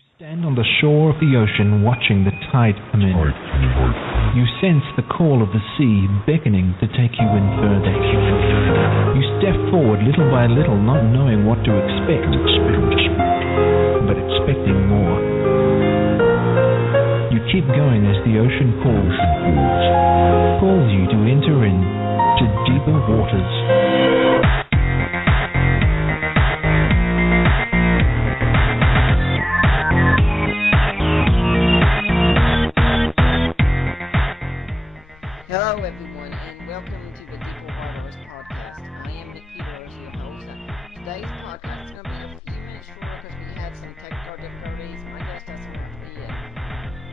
Stand on the shore of the ocean watching the tide come in. You sense the call of the sea beckoning to take you in further. You step forward little by little, not knowing what to expect, but expecting more. You keep going as the ocean calls you to enter in to deeper waters. Hello everyone and welcome to the Deeper Waters podcast. I am Nick Peters, your host. Today's podcast is going to be a few minutes shorter because we had some technical difficulties. My guest has some work to be in.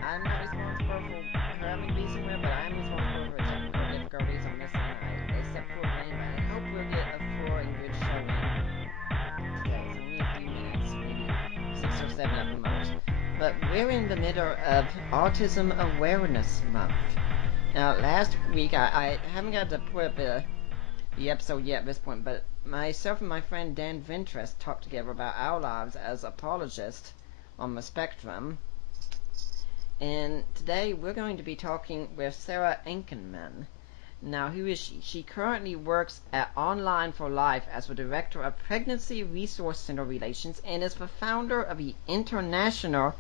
I'm not responsible for her having to be somewhere, but I am responsible for technical difficulties on this end. I accept full blame, but I hope we'll get a full and good show in today. It's only a few minutes, maybe 6 or 7 at the most. But we're in the middle of Autism Awareness Month. Now, last week, I haven't got to put up the episode yet at this point, but myself and my friend Dan Ventress talked together about our lives as apologists on the spectrum. And today, we're going to be talking with Sarah Ankenman. Now, who is she? She currently works at Online for Life as the Director of Pregnancy Resource Center Relations and is the founder of the International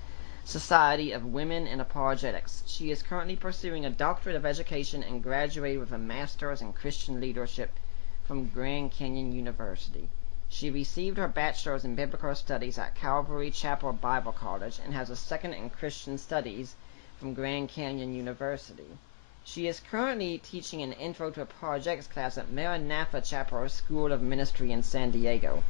Society of Women in Apologetics. She is currently pursuing a doctorate of education and graduated with a master's in Christian leadership from Grand Canyon University. She received her bachelor's in biblical studies at Calvary Chapel Bible College and has a second in Christian studies from Grand Canyon University. She is currently teaching an Intro to Apologetics class at Maranatha Chapel School of Ministry in San Diego.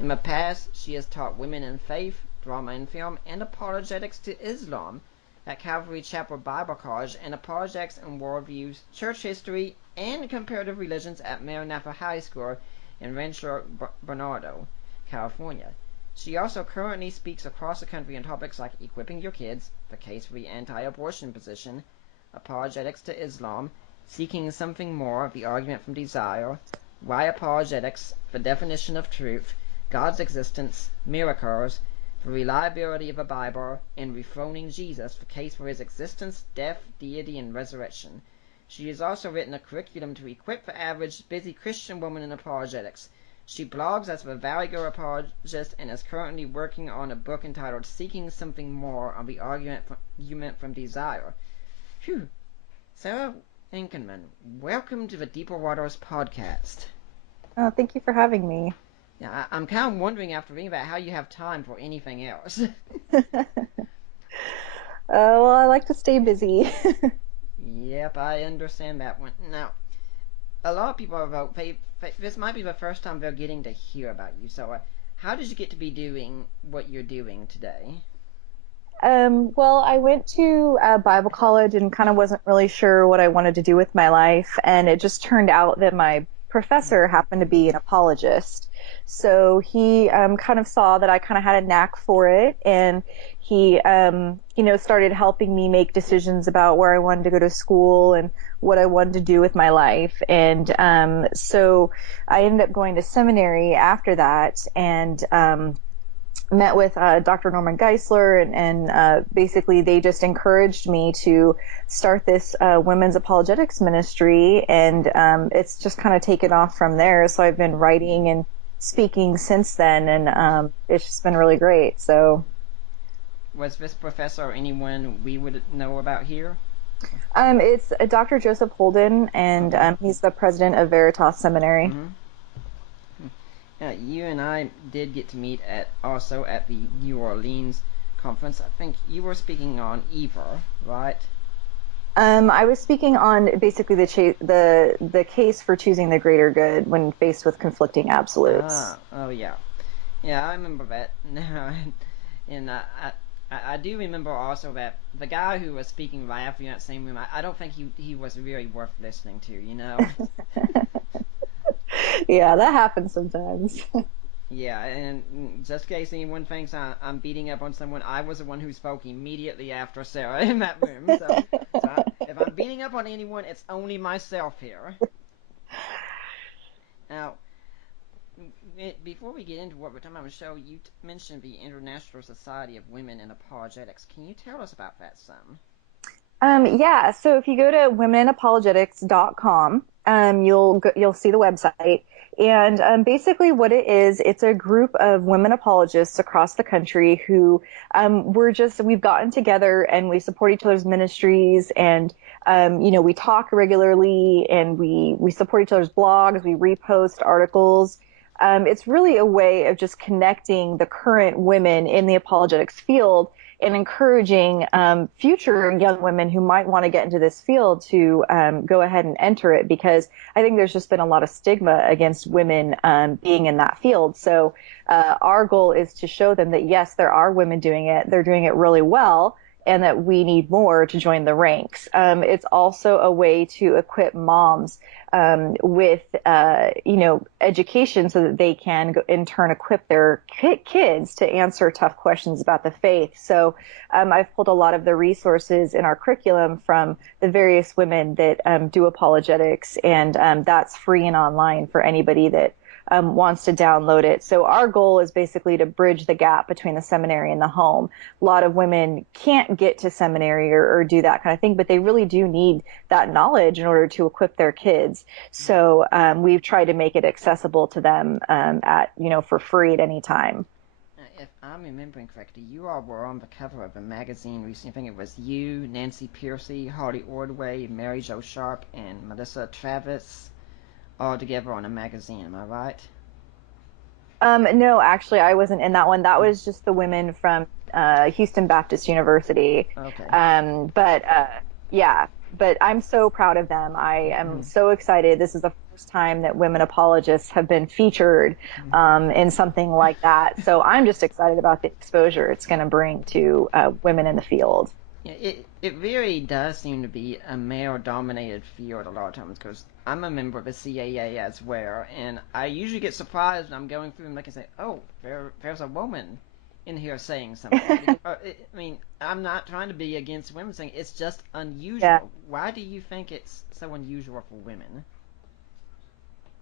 In the past, she has taught women in faith, drama and film, and apologetics to Islam at Calvary Chapel Bible College, and apologetics and worldviews, church history, and comparative religions at Maranatha High School in Rancho Bernardo, California. She also currently speaks across the country on topics like equipping your kids, the case for the anti-abortion position, apologetics to Islam, seeking something more, the argument from desire, why apologetics, the definition of truth, God's existence, miracles, the reliability of the Bible, and Refraining Jesus, the case for his existence, death, deity, and resurrection. She has also written a curriculum to equip the average busy Christian woman in apologetics. She blogs as the Valley Girl Apologist and is currently working on a book entitled Seeking Something More on the Argument from Desire. Phew. Sarah Ankenman, welcome to the Deeper Waters podcast. Oh, thank you for having me. Yeah, I'm kind of wondering after reading about how you have time for anything else. Well, I like to stay busy. Yep, I understand that one. Now, a lot of people are this might be the first time they're getting to hear about you. So, how did you get to be doing what you're doing today? Well, I went to Bible college and kind of wasn't really sure what I wanted to do with my life, and it just turned out that my professor happened to be an apologist. So he kind of saw that I kind of had a knack for it, and he started helping me make decisions about where I wanted to go to school and what I wanted to do with my life. And so I ended up going to seminary after that, and met with Dr. Norman Geisler, and basically they just encouraged me to start this women's apologetics ministry, and it's just kind of taken off from there. So I've been writing and speaking since then, and it's just been really great. So, was this professor or anyone we would know about here? It's Dr. Joseph Holden, and he's the president of Veritas Seminary. Mm-hmm. You and I did get to meet also at the New Orleans conference. I think you were speaking on evil, right? I was speaking on basically the case for choosing the greater good when faced with conflicting absolutes. Oh yeah, I remember that now, and I do remember also that the guy who was speaking right after you in that same room, I don't think he was really worth listening to, you know. Yeah, that happens sometimes. Yeah, and just in case anyone thinks I'm beating up on someone, I was the one who spoke immediately after Sarah in that room. So if I'm beating up on anyone, it's only myself here. Now, Before we get into what we're talking about, Michelle, you mentioned the International Society of Women in Apologetics. Can you tell us about that some? Yeah, so if you go to womenapologetics.com, you'll see the website. And basically what it is, it's a group of women apologists across the country who we've gotten together and we support each other's ministries and we talk regularly and we support each other's blogs, we repost articles. It's really a way of just connecting the current women in the apologetics field and encouraging future young women who might want to get into this field to go ahead and enter it, because I think there's just been a lot of stigma against women being in that field. So our goal is to show them that, yes, there are women doing it. They're doing it really well, and that we need more to join the ranks. It's also a way to equip moms with, education so that they can in turn equip their kids to answer tough questions about the faith. So I've pulled a lot of the resources in our curriculum from the various women that do apologetics, and that's free and online for anybody that wants to download it. So our goal is basically to bridge the gap between the seminary and the home. A lot of women can't get to seminary or do that kind of thing, but they really do need that knowledge in order to equip their kids. So we've tried to make it accessible to them for free at any time. If I'm remembering correctly, you all were on the cover of a magazine recently. I think it was you, Nancy Piercy, Hardy Ordway, Mary Jo Sharp, and Melissa Travis, all together on a magazine. Am I right? No, actually, I wasn't in that one. That was just the women from Houston Baptist University. Okay. Yeah, but I'm so proud of them. I am so excited. This is the first time that women apologists have been featured in something like that. So I'm just excited about the exposure it's going to bring to women in the field. Yeah, it really does seem to be a male-dominated field a lot of times, because I'm a member of the CAA as well, and I usually get surprised when I'm going through and I say, oh, there's a woman in here saying something. I'm not trying to be against women saying it's just unusual. Yeah. Why do you think it's so unusual for women?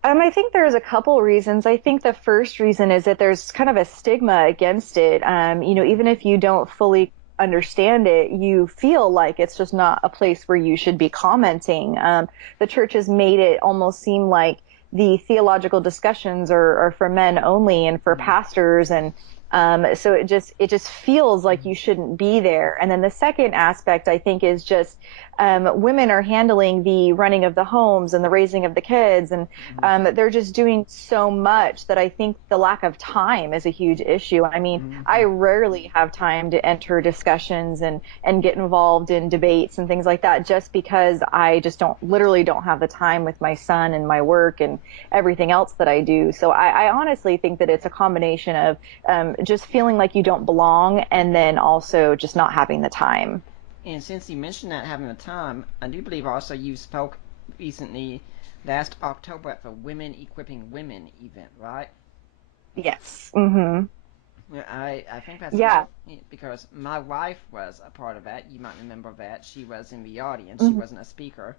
I think there's a couple reasons. I think the first reason is that there's kind of a stigma against it. Even if you don't fully understand it, you feel like it's just not a place where you should be commenting. The church has made it almost seem like the theological discussions are for men only and for pastors, and so it just feels like you shouldn't be there. And then the second aspect, I think, is just women are handling the running of the homes and the raising of the kids, and they're just doing so much that I think the lack of time is a huge issue. I mean, I rarely have time to enter discussions and get involved in debates and things like that, just because I just literally don't have the time with my son and my work and everything else that I do. So I honestly think that it's a combination of just feeling like you don't belong, and then also just not having the time. And since you mentioned that having the time, I do believe also you spoke recently last October at the Women Equipping Women event, right? Yes. Mm-hmm. I think that's because my wife was a part of that. You might remember that. She was in the audience. She wasn't a speaker.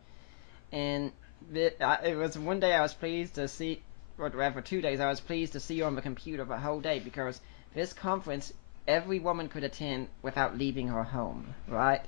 And it was one day I was pleased to see, or rather 2 days, I was pleased to see you on the computer the whole day, because this conference, every woman could attend without leaving her home, right?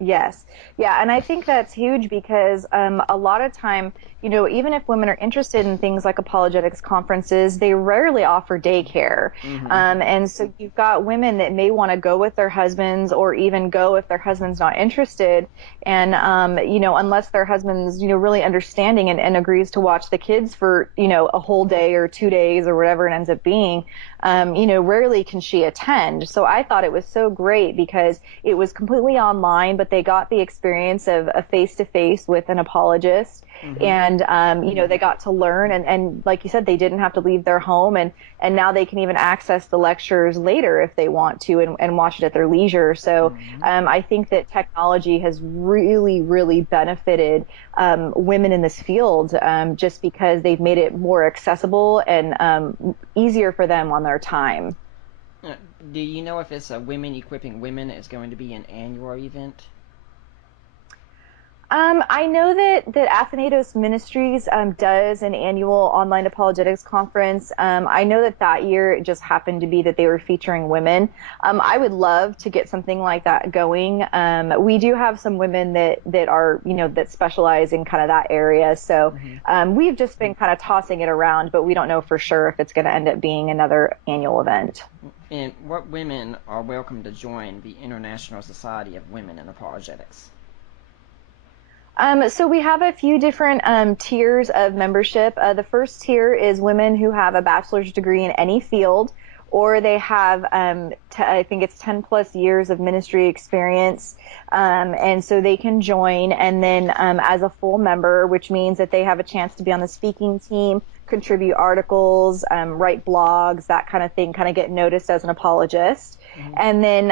Yes. Yeah. And I think that's huge because a lot of time, even if women are interested in things like apologetics conferences, they rarely offer daycare. And so you've got women that may want to go with their husbands, or even go if their husband's not interested. And, unless their husband's, really understanding and agrees to watch the kids for, a whole day or 2 days or whatever it ends up being, rarely can she attend. So I thought it was so great because it was completely online, but they got the experience of a face-to-face with an apologist. And, they got to learn. And like you said, they didn't have to leave their home. And now they can even access the lectures later if they want to, and watch it at their leisure. So I think that technology has really, really benefited women in this field, just because they've made it more accessible and easier for them on their time. Do you know if it's a Women Equipping Women is going to be an annual event? I know that Athenados Ministries does an annual online apologetics conference. I know that year it just happened to be that they were featuring women. I would love to get something like that going. We do have some women that are, that specialize in kind of that area. So we've just been kind of tossing it around, but we don't know for sure if it's going to end up being another annual event. And what women are welcome to join the International Society of Women in Apologetics? So we have a few different tiers of membership. The first tier is women who have a bachelor's degree in any field, or they have, I think it's 10 plus years of ministry experience. And so they can join. And then as a full member, which means that they have a chance to be on the speaking team, contribute articles, write blogs, that kind of thing, kind of get noticed as an apologist. And then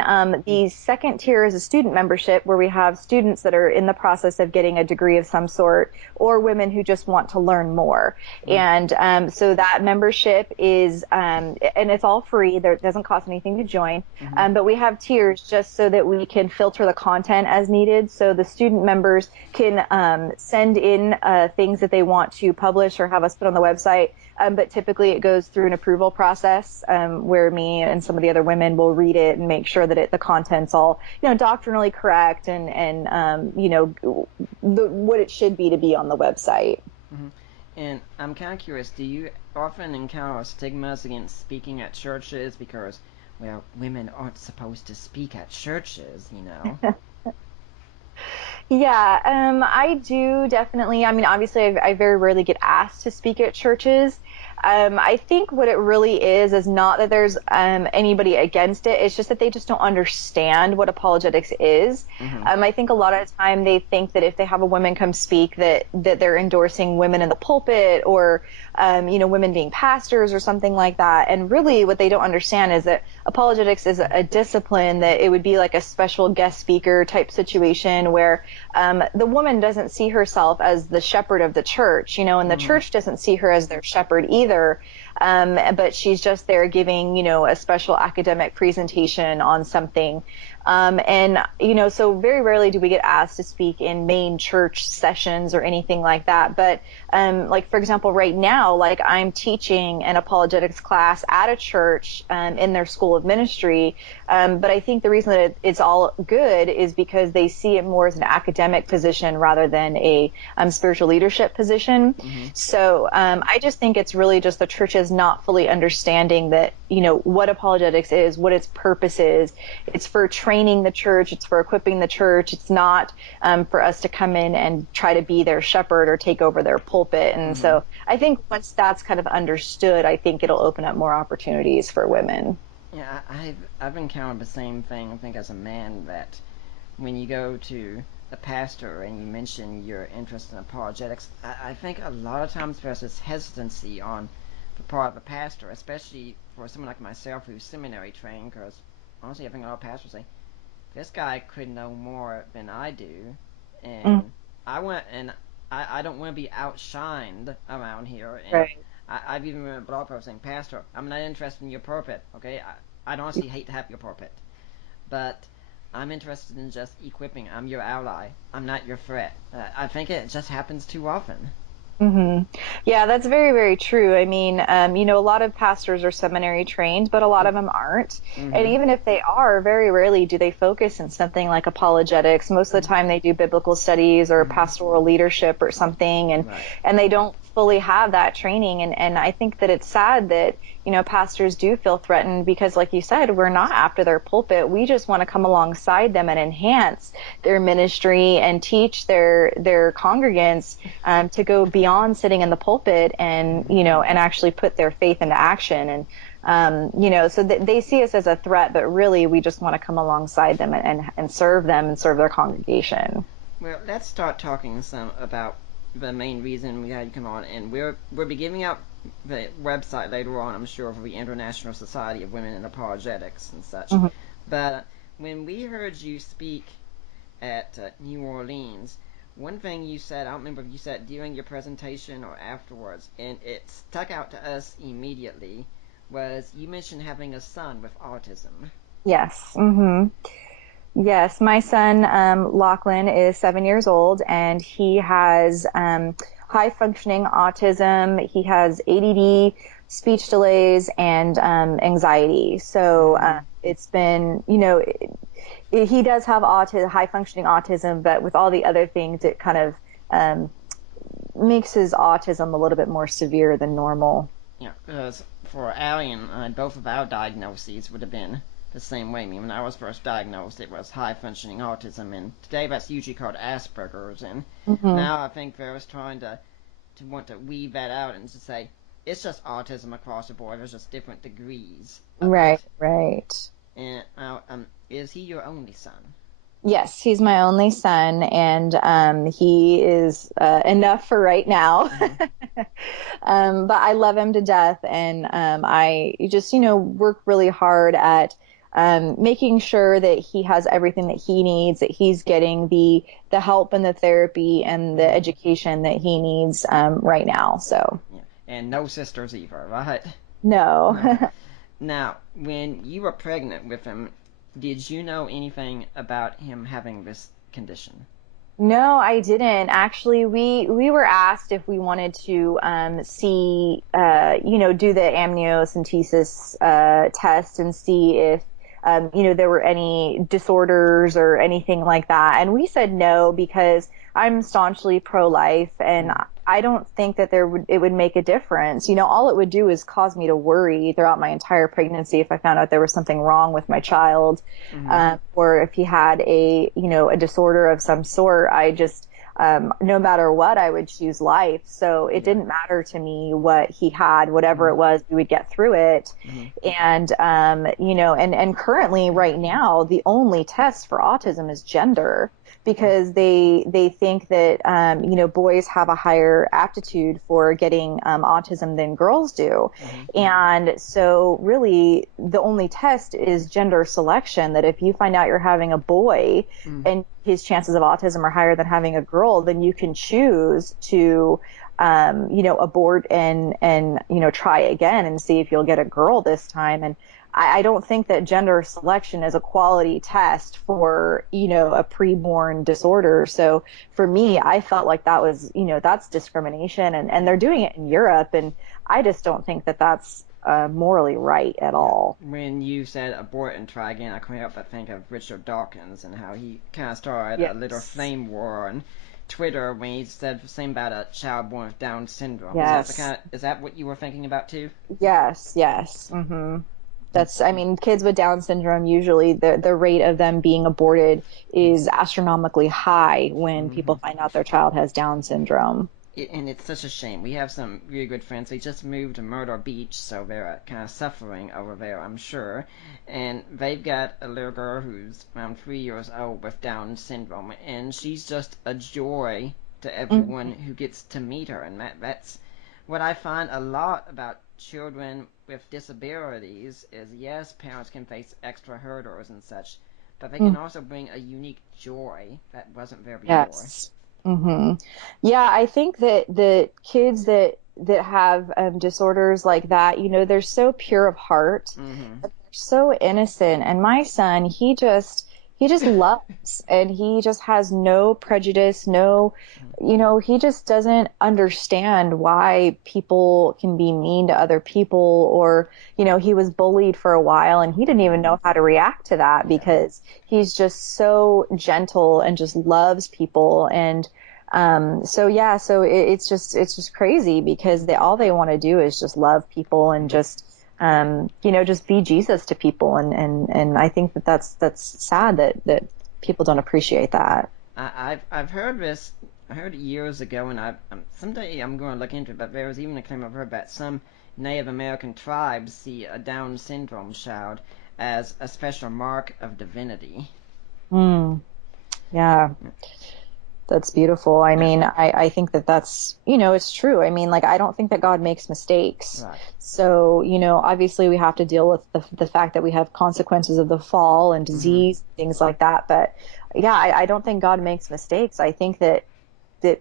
the second tier is a student membership, where we have students that are in the process of getting a degree of some sort, or women who just want to learn more. And so that membership is, and it's all free. It doesn't cost anything to join. But we have tiers just so that we can filter the content as needed. So the student members can send in things that they want to publish or have us put on the website. But typically it goes through an approval process where me and some of the other women will read it and make sure that the content's all, doctrinally correct and what it should be to be on the website. And I'm kind of curious, do you often encounter stigmas against speaking at churches because, well, women aren't supposed to speak at churches, Yeah, I do definitely. I mean, obviously, I very rarely get asked to speak at churches. I think what it really is not that there's anybody against it. It's just that they just don't understand what apologetics is. I think a lot of the time they think that if they have a woman come speak that they're endorsing women in the pulpit or women being pastors or something like that. And really what they don't understand is that apologetics is a discipline that it would be like a special guest speaker type situation where the woman doesn't see herself as the shepherd of the church, and the church doesn't see her as their shepherd either. But she's just there giving, a special academic presentation on something. So very rarely do we get asked to speak in main church sessions or anything like that. But, like, for example, right now, like I'm teaching an apologetics class at a church, in their school of ministry. But I think the reason that it's all good is because they see it more as an academic position rather than a spiritual leadership position. So I just think it's really just the churches not fully understanding that, what apologetics is, what its purpose is. It's for training the church. It's for equipping the church. It's not for us to come in and try to be their shepherd or take over their pulpit. And so I think once that's kind of understood, I think it'll open up more opportunities for women. Yeah, I've encountered the same thing, I think, as a man, that when you go to the pastor and you mention your interest in apologetics, I think a lot of times there's this hesitancy on the part of the pastor, especially for someone like myself who's seminary trained, because honestly I think a lot of pastors say, this guy could know more than I do, and I don't want to be outshined around here. And Right. I've even read a blog post saying, Pastor, I'm not interested in your pulpit, okay? I'd honestly hate to have your pulpit, but I'm interested in just equipping. I'm your ally. I'm not your threat. I think it just happens too often. Yeah, that's very, very true. I mean, a lot of pastors are seminary trained, but a lot of them aren't. And even if they are, very rarely do they focus in something like apologetics. Most of the time they do biblical studies or pastoral leadership or something, and they don't fully have that training. And I think that it's sad that, pastors do feel threatened because, like you said, we're not after their pulpit. We just want to come alongside them and enhance their ministry and teach their congregants to go beyond sitting in the pulpit and actually put their faith into action. And so they see us as a threat, but really we just want to come alongside them and serve them and serve their congregation. Well, let's start talking some about the main reason we had you come on, and we'll be giving out the website later on, I'm sure, for the International Society of Women in Apologetics and such. But when we heard you speak at New Orleans, one thing you said, I don't remember if you said during your presentation or afterwards, and it stuck out to us immediately, was you mentioned having a son with autism. Yes. Yes, my son, Lachlan, is 7 years old, and he has high functioning autism. He has ADD, speech delays, and anxiety. So it's been, he does have high functioning autism, but with all the other things, it kind of makes his autism a little bit more severe than normal. Yeah, because for Allie and I, both of our diagnoses would have been the same way. I mean, when I was first diagnosed, it was high-functioning autism, and today that's usually called Asperger's, and Mm-hmm. now I think they're trying to want to weed that out and to say it's just autism across the board. There's just different degrees of Right, it. right. And is he your only son? Yes, he's my only son, and he is enough for right now. Mm-hmm. But I love him to death, and I just, work really hard at making sure that he has everything that he needs, that he's getting the help and the therapy and the education that he needs right now. So, Yeah, and no sisters either, right? no. Okay. Now, when you were pregnant with him, did you know anything about him having this condition? No, I didn't. Actually, we were asked if we wanted to see do the amniocentesis test and see if there were any disorders or anything like that. And we said no because I'm staunchly pro-life and Mm-hmm. I don't think that it would make a difference. All it would do is cause me to worry throughout my entire pregnancy if I found out there was something wrong with my child, Mm-hmm. or if he had a disorder of some sort. I just, no matter what, I would choose life. So it Yeah. didn't matter to me what he had, whatever Mm-hmm. it was, we would get through it. Mm-hmm. And, and currently right now, the only test for autism is gender because they think that, boys have a higher aptitude for getting, autism than girls do. Mm-hmm. And so really the only test is gender selection, that if you find out you're having a boy Mm-hmm. and his chances of autism are higher than having a girl, then you can choose to, abort and, try again and see if you'll get a girl this time. And I don't think that gender selection is a quality test for, a preborn disorder. So for me, I felt like that was, that's discrimination, and they're doing it in Europe. And I just don't think that that's morally right at Yeah. all. When you said abort and try again, I couldn't help but think of Richard Dawkins and how he kind of started a little Yes. flame war on Twitter when he said the same about a child born with Down syndrome. Yes. Is that what you were thinking about too? Yes. Yes. I mean, kids with Down syndrome, usually the rate of them being aborted is astronomically high when Mm-hmm. people find out their child has Down syndrome. And it's such a shame. We have some really good friends. They just moved to Myrtle Beach, so they're kind of suffering over there, I'm sure. And they've got a little girl who's around 3 years old with Down syndrome, and she's just a joy to everyone who gets to meet her. And that's what I find a lot about children with disabilities is yes, parents can face extra hurdles and such, but they can Mm, also bring a unique joy that wasn't there before. yes. Yeah, I think that the kids that have disorders like that, they're so pure of heart, Mm-hmm. they're so innocent. And my son, he just loves, and he just has no prejudice, no, he just doesn't understand why people can be mean to other people, or, he was bullied for a while and he didn't even know how to react to that Yeah. because he's just so gentle and just loves people. And it's just crazy because all they want to do is just love people and just just be Jesus to people. And I think that that's sad that people don't appreciate that. I've heard this. I heard it years ago, and someday I'm going to look into it. But there was even a claim I've heard that some Native American tribes see a Down syndrome child as a special mark of divinity. Mm, yeah. That's beautiful. I Yeah, mean, I think that that's, it's true. I mean, like, I don't think that God makes mistakes. right. So, obviously we have to deal with the fact that we have consequences of the fall and Mm-hmm. disease, things like that. But yeah, I don't think God makes mistakes. I think that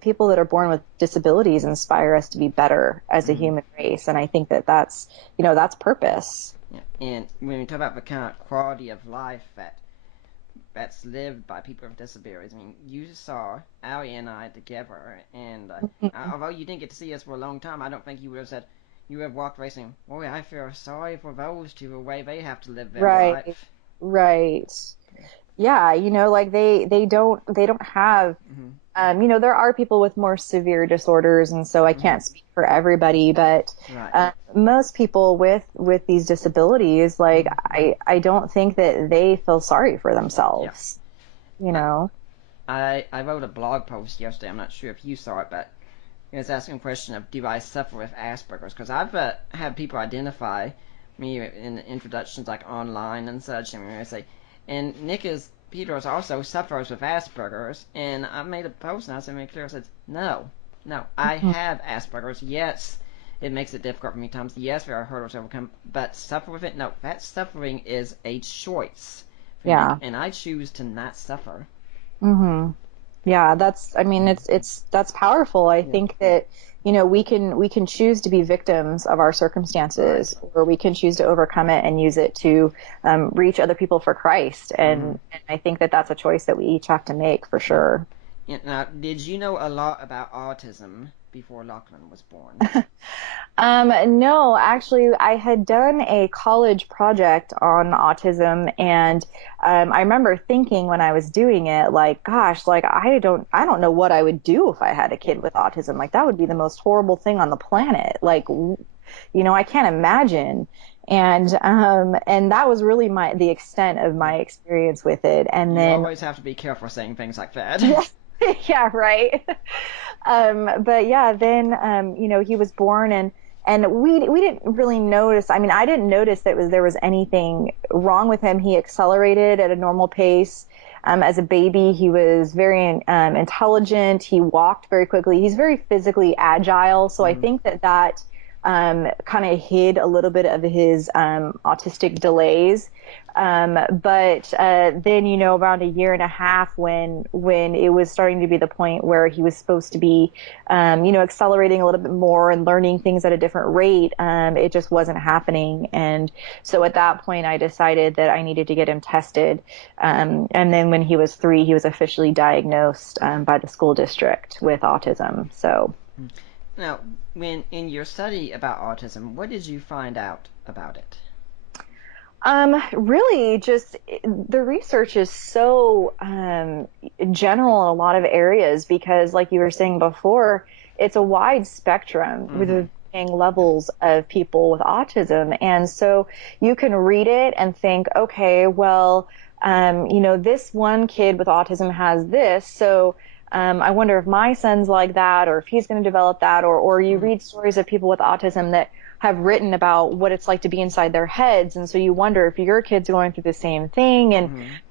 people that are born with disabilities inspire us to be better as a Mm-hmm. human race. And I think that that's purpose. Yeah. And when we talk about the kind of quality of life that that's lived by people with disabilities. I mean, you saw Allie and I together, and although you didn't get to see us for a long time, I don't think you would have said, you would have walked away saying, boy, I feel sorry for those two, the way they have to live their Right. life. Right. Yeah, like they don't have Mm-hmm. there are people with more severe disorders, and so I Mm-hmm. can't speak for everybody, but Right. most people with these disabilities, like Mm-hmm. I don't think that they feel sorry for Yeah. themselves, you know. I wrote a blog post yesterday. I'm not sure if you saw it, but it was asking a question of, do I suffer with Asperger's? Because I've had people identify me in introductions like online and such, and I say, and Peters also suffers with Asperger's, and I made a post and I said, clear, I said, no, I Mhm. have Asperger's. Yes, it makes it difficult for me times. Yes, there are hurdles to overcome, but suffer with it? No, that suffering is a choice for you to make, Yeah. and I choose to not suffer. Mhm. Yeah, I mean, that's powerful. I Yeah. think that, we can choose to be victims of our Right. circumstances, or we can choose to overcome it and use it to reach other people for Christ. Mm-hmm. And I think that that's a choice that we each have to make for Yeah. sure. Now, did you know a lot about autism before Lachlan was born? No, actually, I had done a college project on autism, and I remember thinking when I was doing it, like, gosh, like I don't know what I would do if I had a kid with autism. Like that would be the most horrible thing on the planet. Like, I can't imagine. And that was really the extent of Yeah. my experience with it. And You then, always have to be careful saying things like that. yes, yeah, right. But yeah, then he was born, and we didn't really notice. I mean, I didn't notice that there was anything wrong with him. He accelerated at a normal pace. As a baby, he was very intelligent. He walked very quickly. He's very physically agile. So I Mm-hmm. think that kind of hid a little bit of his autistic delays. But then, around a year and a half, when it was starting to be the point where he was supposed to be, accelerating a little bit more and learning things at a different rate, it just wasn't happening. And so at that point, I decided that I needed to get him tested. And then when he was 3, he was officially diagnosed by the school district with autism. So. Now, when in your study about autism, what did you find out about it? Really, just the research is so general in a lot of areas because, like you were saying before, it's a wide spectrum with Mm-hmm. varying Yeah. levels of people with autism. And so you can read it and think, okay, well, this one kid with autism has this. So I wonder if my son's like that, or if he's going to develop that, or you Mm-hmm. read stories of people with autism that have written about what it's like to be inside their heads. And so you wonder if your kid's going through the same thing. And,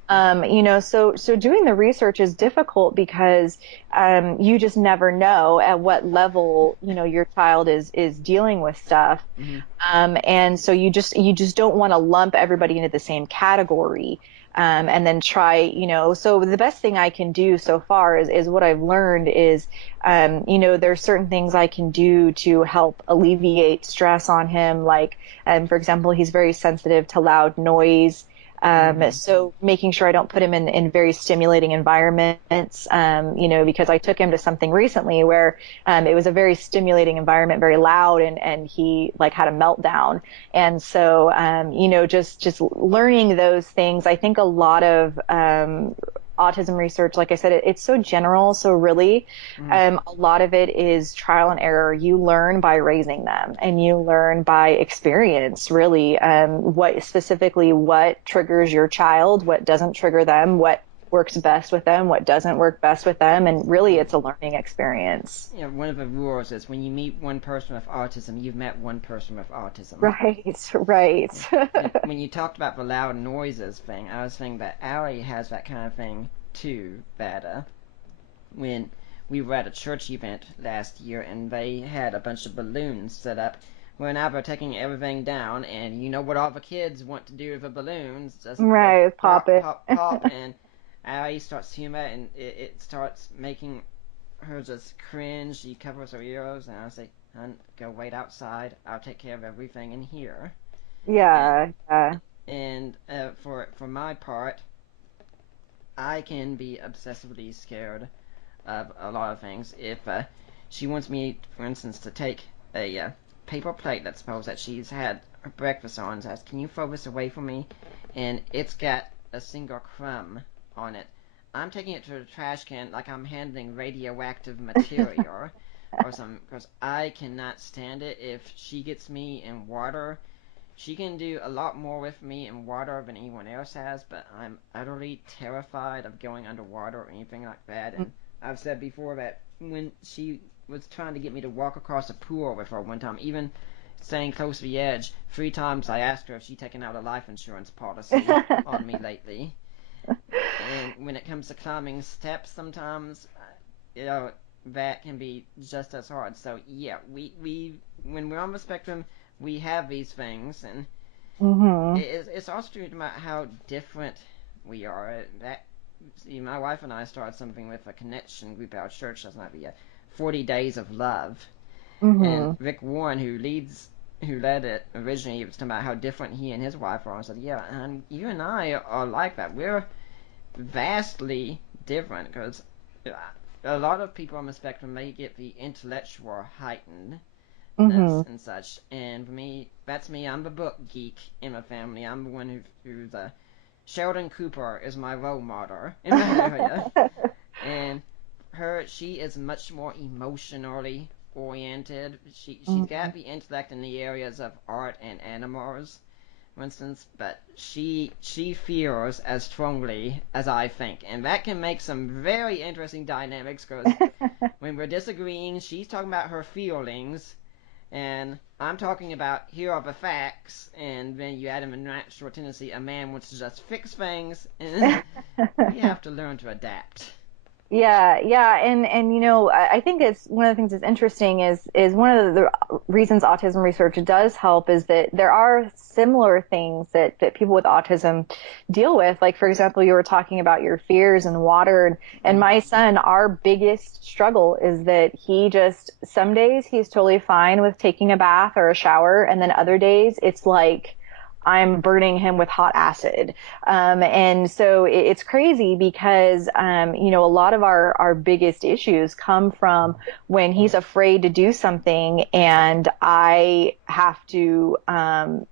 Mm-hmm. so doing the research is difficult because, you just never know at what level, your child is dealing with stuff. Mm-hmm. And so you just don't want to lump everybody into the same category. And then try, so the best thing I can do so far is what I've learned is, there's certain things I can do to help alleviate stress on him. Like, for example, he's very sensitive to loud noise. Mm-hmm. So making sure I don't put him in very stimulating environments, because I took him to something recently where, it was a very stimulating environment, very loud, and he like had a meltdown. And so, just learning those things, I think a lot of, autism research, like I said, it's so general. So really, Mm-hmm. a lot of it is trial and error. You learn by raising them, and you learn by experience, really. What triggers your child, what doesn't trigger them, what works best with them, what doesn't work best with them. And really, Yeah. it's a learning experience. One of the rules is when you meet one person with autism, you've met one person with autism. Right, right. And when you talked about the loud noises thing, I was thinking that Allie has that kind of thing too. That when we were at a church event last year and they had a bunch of balloons set up. Well, now they're taking everything down, and you know what all the kids want to do with the balloons? Just go Right, pop pop, it. pop, pop, and Allie starts seeing that, and it starts making her just cringe. She covers her ears, and I say, "Hun, go wait outside. I'll take care of everything in here." And Yeah, yeah. and for my part, I can be obsessively scared of a lot of things. If she wants me, for instance, to take a paper plate that suppose that she's had her breakfast on, says, "Can you throw this away from me?" And it's got a single crumb on it. I'm taking it to the trash can like I'm handling radioactive material or something, because I cannot stand it. If she gets me in water, she can do a lot more with me in water than anyone else has, but I'm utterly terrified of going underwater or anything like that. And I've said before that when she was trying to get me to walk across a pool with her one time, even staying close to the edge, 3 times I asked her if she'd taken out a life insurance policy on me lately. And when it comes to climbing steps, sometimes, you know, that can be just as hard. So yeah, we when we're on the spectrum, we have these things, and it's also true about how different we are. That see, my wife and I started something with a connection group at our church last night. We 40 Days of Love, and Rick Warren, who led it originally, was talking about how different he and his wife are. I said, yeah, and you and I are like that. We're vastly different because a lot of people on the spectrum may get the intellectual heightenedness and such, and for me, that's me. I'm the book geek in my family. I'm the one who's Sheldon Cooper is my role model in my area, and she is much more emotionally oriented. She's got the intellect in the areas of art and animals, for instance, but she feels as strongly as I think, and that can make some very interesting dynamics, because when we're disagreeing, she's talking about her feelings, and I'm talking about here are the facts, and then you add in a natural tendency, a man wants to just fix things, and we have to learn to adapt. Yeah, yeah, and I think it's one of the things that's interesting is one of the reasons autism research does help is that there are similar things that people with autism deal with. Like, for example, you were talking about your fears in water, and my son, our biggest struggle is that he just some days he's totally fine with taking a bath or a shower, and then other days it's like I'm burning him with hot acid. And so it's crazy because, a lot of our biggest issues come from when he's afraid to do something and I have to,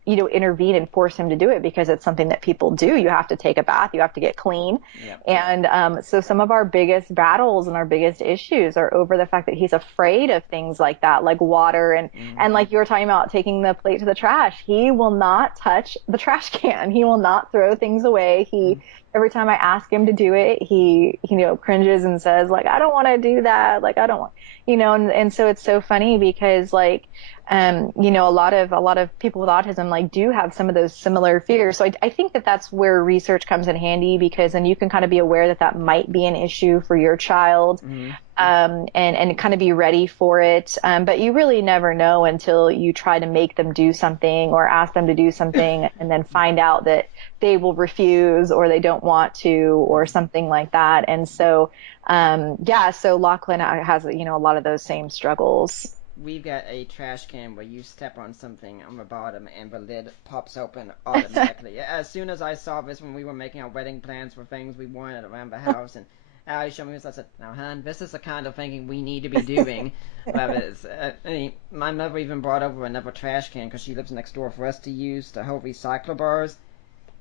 intervene and force him to do it because it's something that people do. You have to take a bath. You have to get clean. Yep. And so some of our biggest battles and our biggest issues are over the fact that he's afraid of things like that, like water and like you were talking about taking the plate to the trash. He will not touch the trash can. He will not throw things away. Every time I ask him to do it, he cringes and says, like, I don't want to do that. Like, I don't want, and so it's so funny because like, a lot of people with autism like do have some of those similar fears. So I think that that's where research comes in handy, because then you can kind of be aware that that might be an issue for your child. And kind of be ready for it. But you really never know until you try to make them do something or ask them to do something and then find out that they will refuse or they don't want to or something like that. And so, so Lachlan has, a lot of those same struggles. We've got a trash can where you step on something on the bottom and the lid pops open automatically. As soon as I saw this when we were making our wedding plans for things we wanted around the house, and Allie showed me this, I said, now, hon, this is the kind of thinking we need to be doing. My mother even brought over another trash can because she lives next door for us to use to hold recycler bars.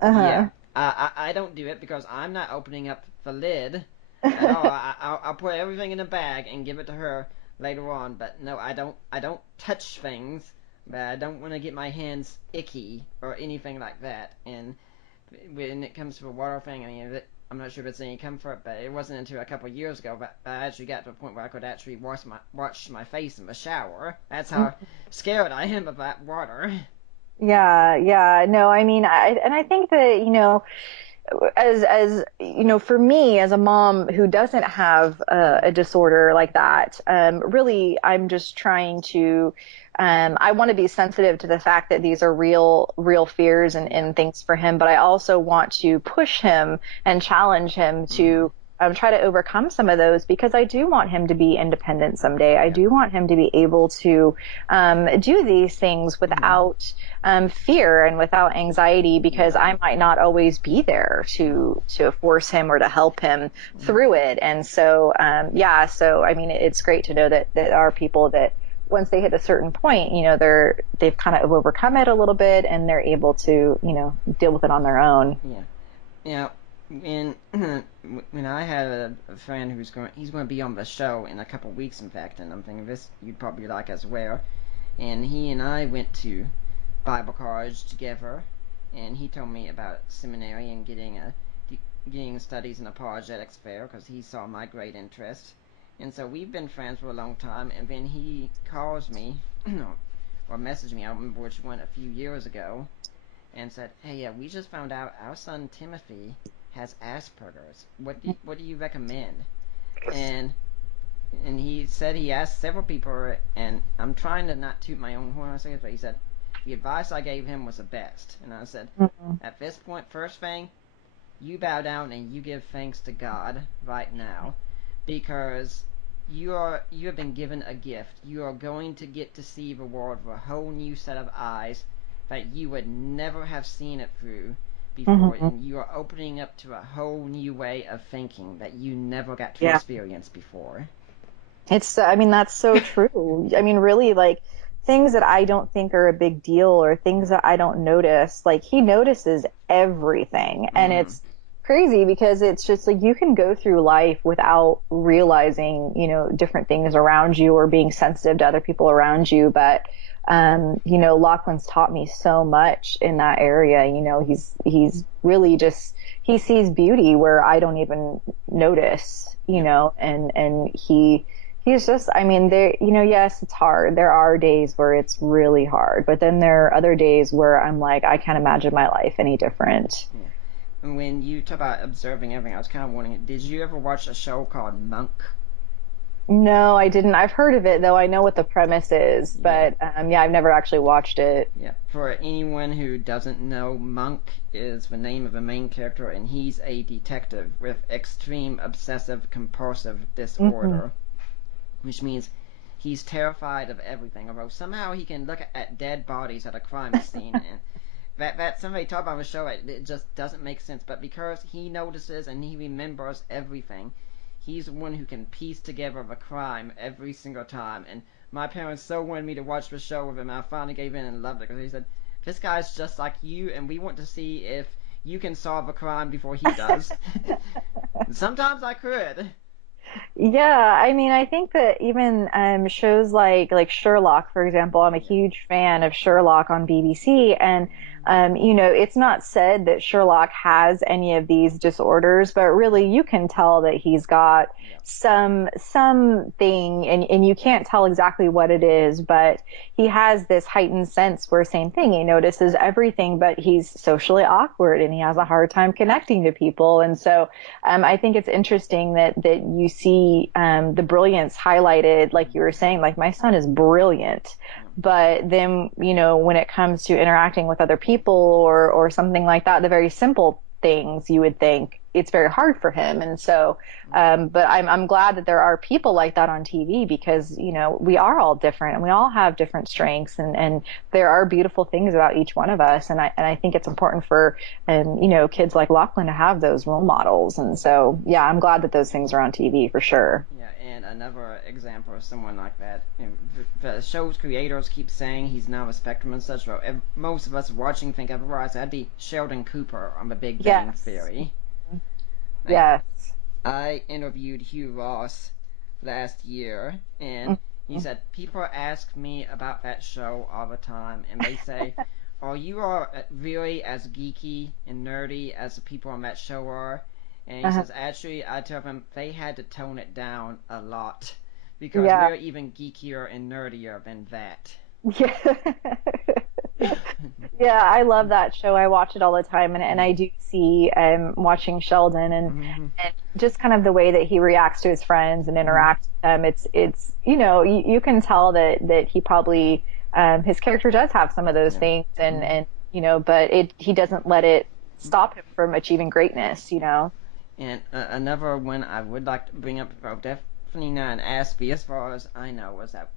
Yeah, I don't do it because I'm not opening up the lid at all. I'll put everything in a bag and give it to her later on. But no, I don't touch things. But I don't want to get my hands icky or anything like that. And when it comes to the water thing, I mean, I'm not sure if it's any comfort, but it wasn't until a couple of years ago that I actually got to a point where I could actually wash my face in the shower. That's how scared I am of that water. Yeah. No, I mean, I think that, as for me as a mom who doesn't have a disorder like that, really I'm just trying to I want to be sensitive to the fact that these are real fears and things for him, but I also want to push him and challenge him to try to overcome some of those, because I do want him to be independent someday. I do want him to be able to do these things without fear and without anxiety, because I might not always be there to force him or to help him through it. And so, so I mean, it's great to know that there are people that once they hit a certain point, they've kind of overcome it a little bit and they're able to, deal with it on their own. Yeah. Now, when I had a friend he's going to be on the show in a couple weeks, in fact, and I'm thinking this you'd probably like as well. And he and I went to Bible college together, and he told me about seminary and getting studies in apologetics there because he saw my great interest. And so we've been friends for a long time, and then he calls me or messaged me, I don't remember which one, a few years ago, and said, "Hey, we just found out our son Timothy has Asperger's. What do you recommend?" And he said he asked several people, and I'm trying to not toot my own horn on this, but he said the advice I gave him was the best. And I said, at this point, first thing, you bow down and you give thanks to God right now, because you have been given a gift. You are going to get to see the world with a whole new set of eyes that you would never have seen it through before, and you are opening up to a whole new way of thinking that you never got to experience before. That's so true. I mean, really, like, things that I don't think are a big deal or things that I don't notice, like, he notices everything. And it's crazy because it's just like you can go through life without realizing, different things around you or being sensitive to other people around you. But, Lachlan's taught me so much in that area. He's really just, he sees beauty where I don't even notice, and he's just, yes, it's hard. There are days where it's really hard, but then there are other days where I'm like, I can't imagine my life any different. Yeah. And when you talk about observing everything, I was kind of wondering, did you ever watch a show called Monk? No, I didn't. I've heard of it, though. I know what the premise is, but I've never actually watched it. Yeah. For anyone who doesn't know, Monk is the name of the main character, and he's a detective with extreme obsessive-compulsive disorder, which means he's terrified of everything, although somehow he can look at dead bodies at a crime scene, and that somebody talked about on the show, it just doesn't make sense, but because he notices and he remembers everything, he's the one who can piece together the crime every single time. And my parents so wanted me to watch the show with him, and I finally gave in and loved it, because he said, this guy's just like you, and we want to see if you can solve a crime before he does. Sometimes I could. Yeah, I think that even shows like Sherlock, for example, I'm a huge fan of Sherlock on BBC, and it's not said that Sherlock has any of these disorders, but really you can tell that he's got something, and you can't tell exactly what it is, but he has this heightened sense where, same thing, he notices everything, but he's socially awkward and he has a hard time connecting to people. And so I think it's interesting that you see the brilliance highlighted, like you were saying, like my son is brilliant, but then, when it comes to interacting with other people or something like that, the very simple things you would think it's very hard for him. And so, but I'm glad that there are people like that on TV, because, we are all different and we all have different strengths, and there are beautiful things about each one of us. And I think it's important for, kids like Lachlan to have those role models. And so, yeah, I'm glad that those things are on TV for sure. Yeah, and another example of someone like that, the show's creators keep saying he's now a spectrum and such, but most of us watching think otherwise. That'd be Sheldon Cooper on The Big Bang Theory. Yes. I interviewed Hugh Ross last year, and he said, people ask me about that show all the time, and they say, oh, you are really as geeky and nerdy as the people on that show are. And he says, actually, I tell them they had to tone it down a lot, because we're even geekier and nerdier than that. Yeah, I love that show. I watch it all the time, and I do see watching Sheldon and just kind of the way that he reacts to his friends and interacts with them. It's you can tell that he probably his character does have some of those things, and but he doesn't let it stop him from achieving greatness. And another one I would like to bring up, well, definitely not an Aspie as far as I know, was that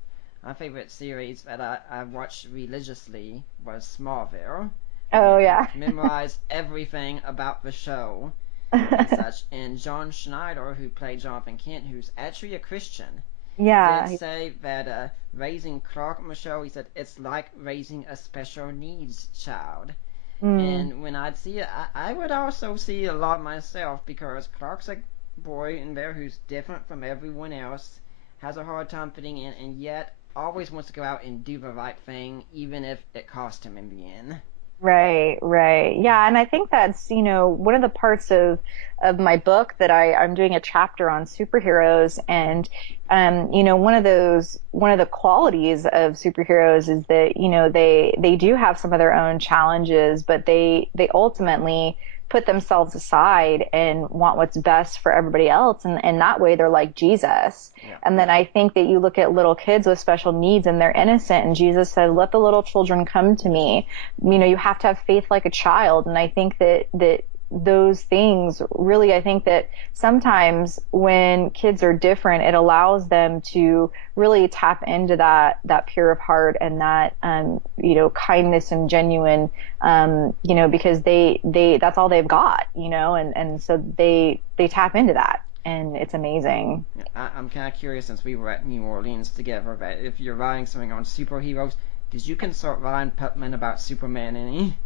my favorite series that I watched religiously was Smallville. Oh And yeah. memorized everything about the show and such. And John Schneider, who played Jonathan Kent, who's actually a Christian, did Yeah. say that raising Clark on the show, he said, it's like raising a special needs child. Mm. And when I'd see it, I would also see a lot myself because Clark's a boy in there who's different from everyone else, has a hard time fitting in, and yet always wants to go out and do the right thing, even if it cost him in the end. Right, right. Yeah, and I think that's, one of the parts of my book that I'm doing a chapter on superheroes, and one of the qualities of superheroes is that, they do have some of their own challenges, but they ultimately put themselves aside and want what's best for everybody else, and that way they're like Jesus. Yeah. And then I think that you look at little kids with special needs and they're innocent, and Jesus said, "Let the little children come to me." You have to have faith like a child. And I think that those things really, I think that sometimes when kids are different, it allows them to really tap into that pure of heart and that, kindness and genuine, because that's all they've got, and so they tap into that, and it's amazing. I'm kind of curious, since we were at New Orleans together, that if you're writing something on superheroes, did you consult Ryan Putman about Superman any?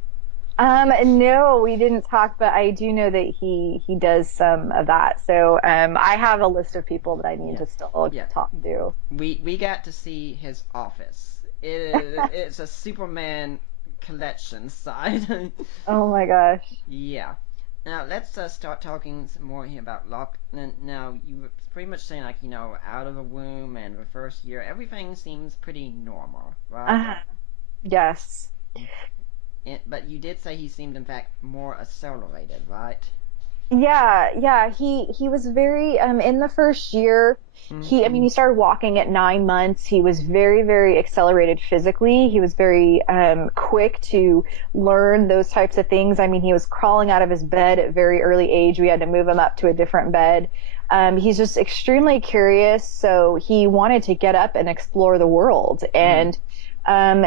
No, we didn't talk, but I do know that he does some of that. So, I have a list of people that I need Yeah, to still yeah. talk to. We got to see his office. It's a Superman collection side. Oh my gosh. Yeah. Now let's start talking some more here about Locke. Now you were pretty much saying, like, out of the womb and the first year, everything seems pretty normal, right? Uh-huh. Yes. But you did say he seemed, in fact, more accelerated, right? Yeah, yeah. He was very in the first year. I mean, he started walking at 9 months. He was very, very accelerated physically. He was very quick to learn those types of things. I mean, he was crawling out of his bed at very early age. We had to move him up to a different bed. He's just extremely curious, so he wanted to get up and explore the world. And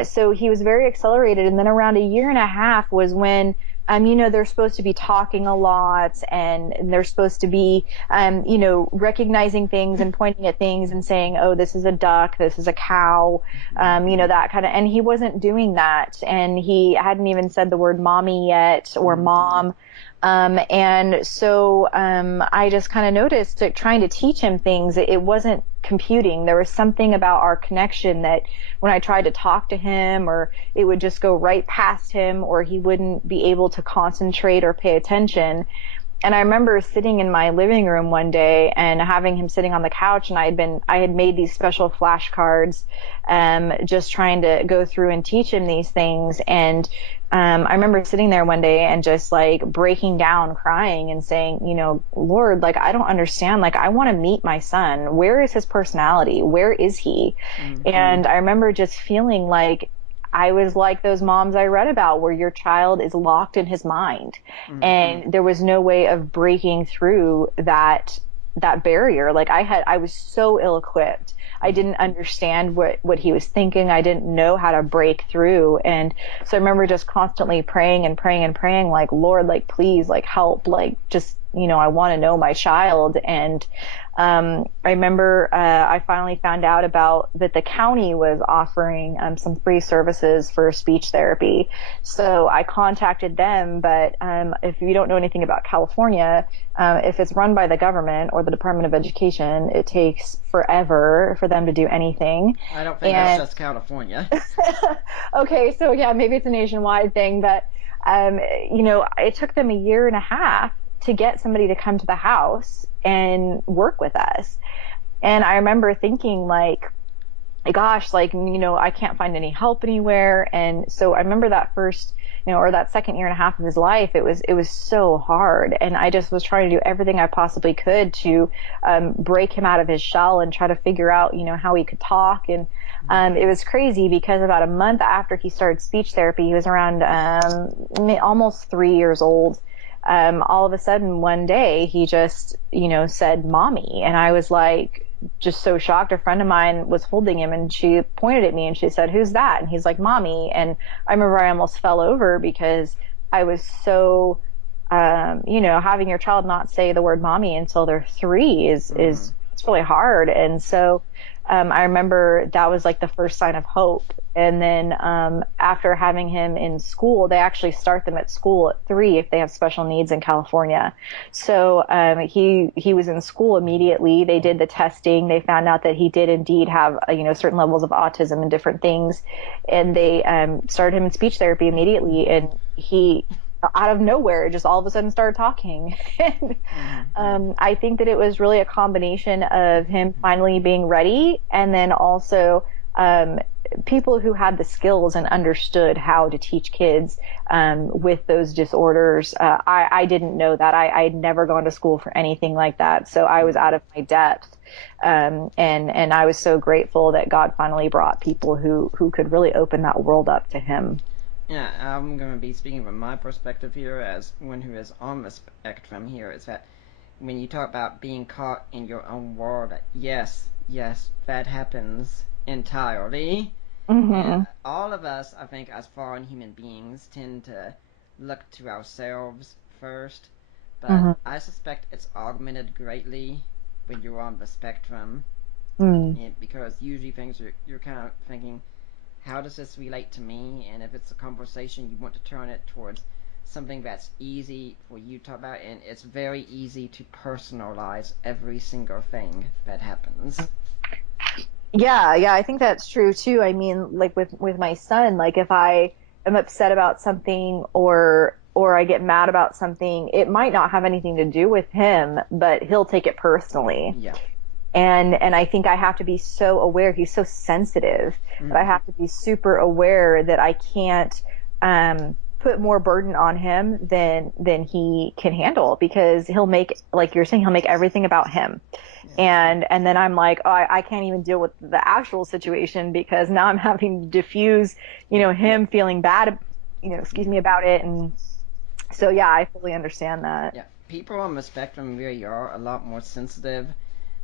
so he was very accelerated. And then around a year and a half was when they're supposed to be talking a lot, and they're supposed to be, recognizing things and pointing at things and saying, "Oh, this is a duck, this is a cow," that kind of, and he wasn't doing that. And he hadn't even said the word mommy yet or mom. And so, I just kind of noticed that trying to teach him things, it wasn't computing. There was something about our connection that when I tried to talk to him, or it would just go right past him, or he wouldn't be able to concentrate or pay attention. And I remember sitting in my living room one day and having him sitting on the couch, and I had made these special flashcards, just trying to go through and teach him these things. And, I remember sitting there one day and just like breaking down, crying and saying, "Lord, like, I don't understand. Like, I want to meet my son. Where is his personality? Where is he?" And I remember just feeling like I was like those moms I read about, where your child is locked in his mind, and there was no way of breaking through that barrier. Like, I was so ill-equipped. I didn't understand what he was thinking. I didn't know how to break through. And so I remember just constantly praying and praying and praying, like, "Lord, like, please, like, help, like, just, I want to know my child." And I remember I finally found out about that the county was offering some free services for speech therapy. So I contacted them. But if you don't know anything about California, if it's run by the government or the Department of Education, it takes forever for them to do anything. I don't think that's just California. Okay, so yeah, maybe it's a nationwide thing, but it took them a year and a half to get somebody to come to the house and work with us. And I remember thinking, like, gosh, like, I can't find any help anywhere. And so I remember that first, or that second year and a half of his life, it was so hard. And I just was trying to do everything I possibly could to break him out of his shell and try to figure out, how he could talk. And it was crazy because about a month after he started speech therapy, he was around almost 3 years old. all of a sudden one day he just, said mommy. And I was like, just so shocked. A friend of mine was holding him and she pointed at me and she said, "Who's that?" And he's like, "Mommy." And I remember I almost fell over because I was so, having your child not say the word mommy until they're 3 is it's really hard. And so, I remember that was like the first sign of hope. And then, after having him in school, they actually start them at school at 3 if they have special needs in California. So, he was in school immediately. They did the testing. They found out that he did indeed have, certain levels of autism and different things. And they, started him in speech therapy immediately. And he, out of nowhere, just all of a sudden started talking. And, I think that it was really a combination of him finally being ready and then also, people who had the skills and understood how to teach kids, with those disorders. I didn't know that. I had never gone to school for anything like that. So I was out of my depth. And I was so grateful that God finally brought people who could really open that world up to him. Yeah, I'm going to be speaking from my perspective here as one who is on the spectrum here, is that when you talk about being caught in your own world, yes, that happens entirely. And all of us, I think, as fallen human beings, tend to look to ourselves first. But I suspect it's augmented greatly when you're on the spectrum. Because usually things you're kind of thinking, how does this relate to me? And if it's a conversation, you want to turn it towards something that's easy for you to talk about, and it's very easy to personalize every single thing that happens. Yeah, I think that's true too. I mean, like with my son, like if I am upset about something or I get mad about something, it might not have anything to do with him, but he'll take it personally. Yeah. And I think I have to be so aware. He's so sensitive that I have to be super aware that I can't, put more burden on him than he can handle, because he'll make, like you're saying, he'll make everything about him. And then I'm like, oh, I can't even deal with the actual situation because now I'm having to diffuse, him feeling bad, about it. And so, yeah, I fully understand that. Yeah. People on the spectrum really are a lot more sensitive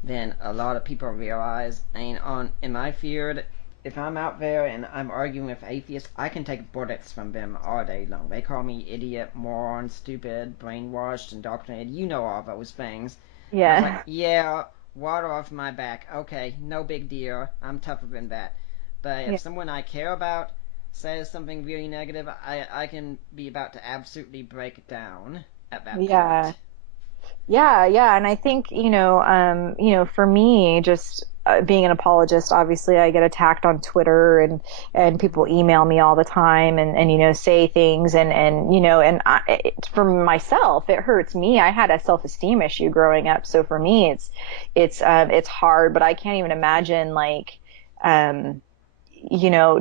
than a lot of people realize. I mean, in my field, if I'm out there and I'm arguing with atheists, I can take bullets from them all day long. They call me idiot, moron, stupid, brainwashed, indoctrinated. You know all those things. Yeah. I was like, yeah, water off my back. Okay, no big deal. I'm tougher than that. But if someone I care about says something really negative, I can be about to absolutely break down at that point. Yeah. And I think, for me, just, being an apologist, obviously I get attacked on Twitter and people email me all the time and say things and for myself, it hurts me. I had a self-esteem issue growing up. So for me, it's hard, but I can't even imagine like,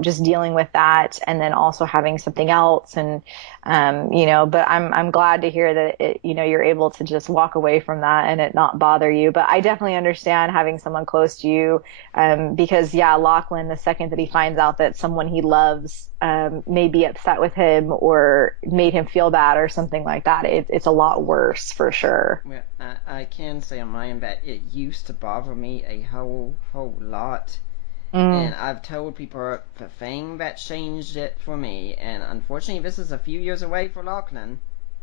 just dealing with that and then also having something else. And, but I'm glad to hear that you're able to just walk away from that and it not bother you. But I definitely understand having someone close to you, because Lachlan, the second that he finds out that someone he loves, may be upset with him or made him feel bad or something like that, it's a lot worse for sure. Well, I can say on my end that it used to bother me a whole lot. And I've told people the thing that changed it for me, and unfortunately this is a few years away for Lachlan,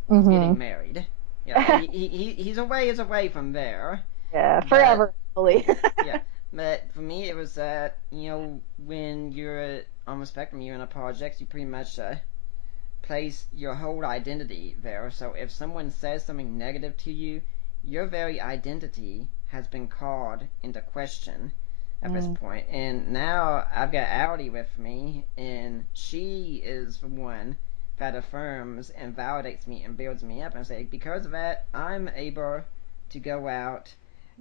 getting married. Yeah, he's a ways away from there. Yeah, forever, hopefully. Yeah, but for me it was that, when you're on the spectrum, you're in a project, you pretty much place your whole identity there. So if someone says something negative to you, your very identity has been called into question at this point. And now I've got Audi with me, and she is the one that affirms and validates me and builds me up, and say, because of that, I'm able to go out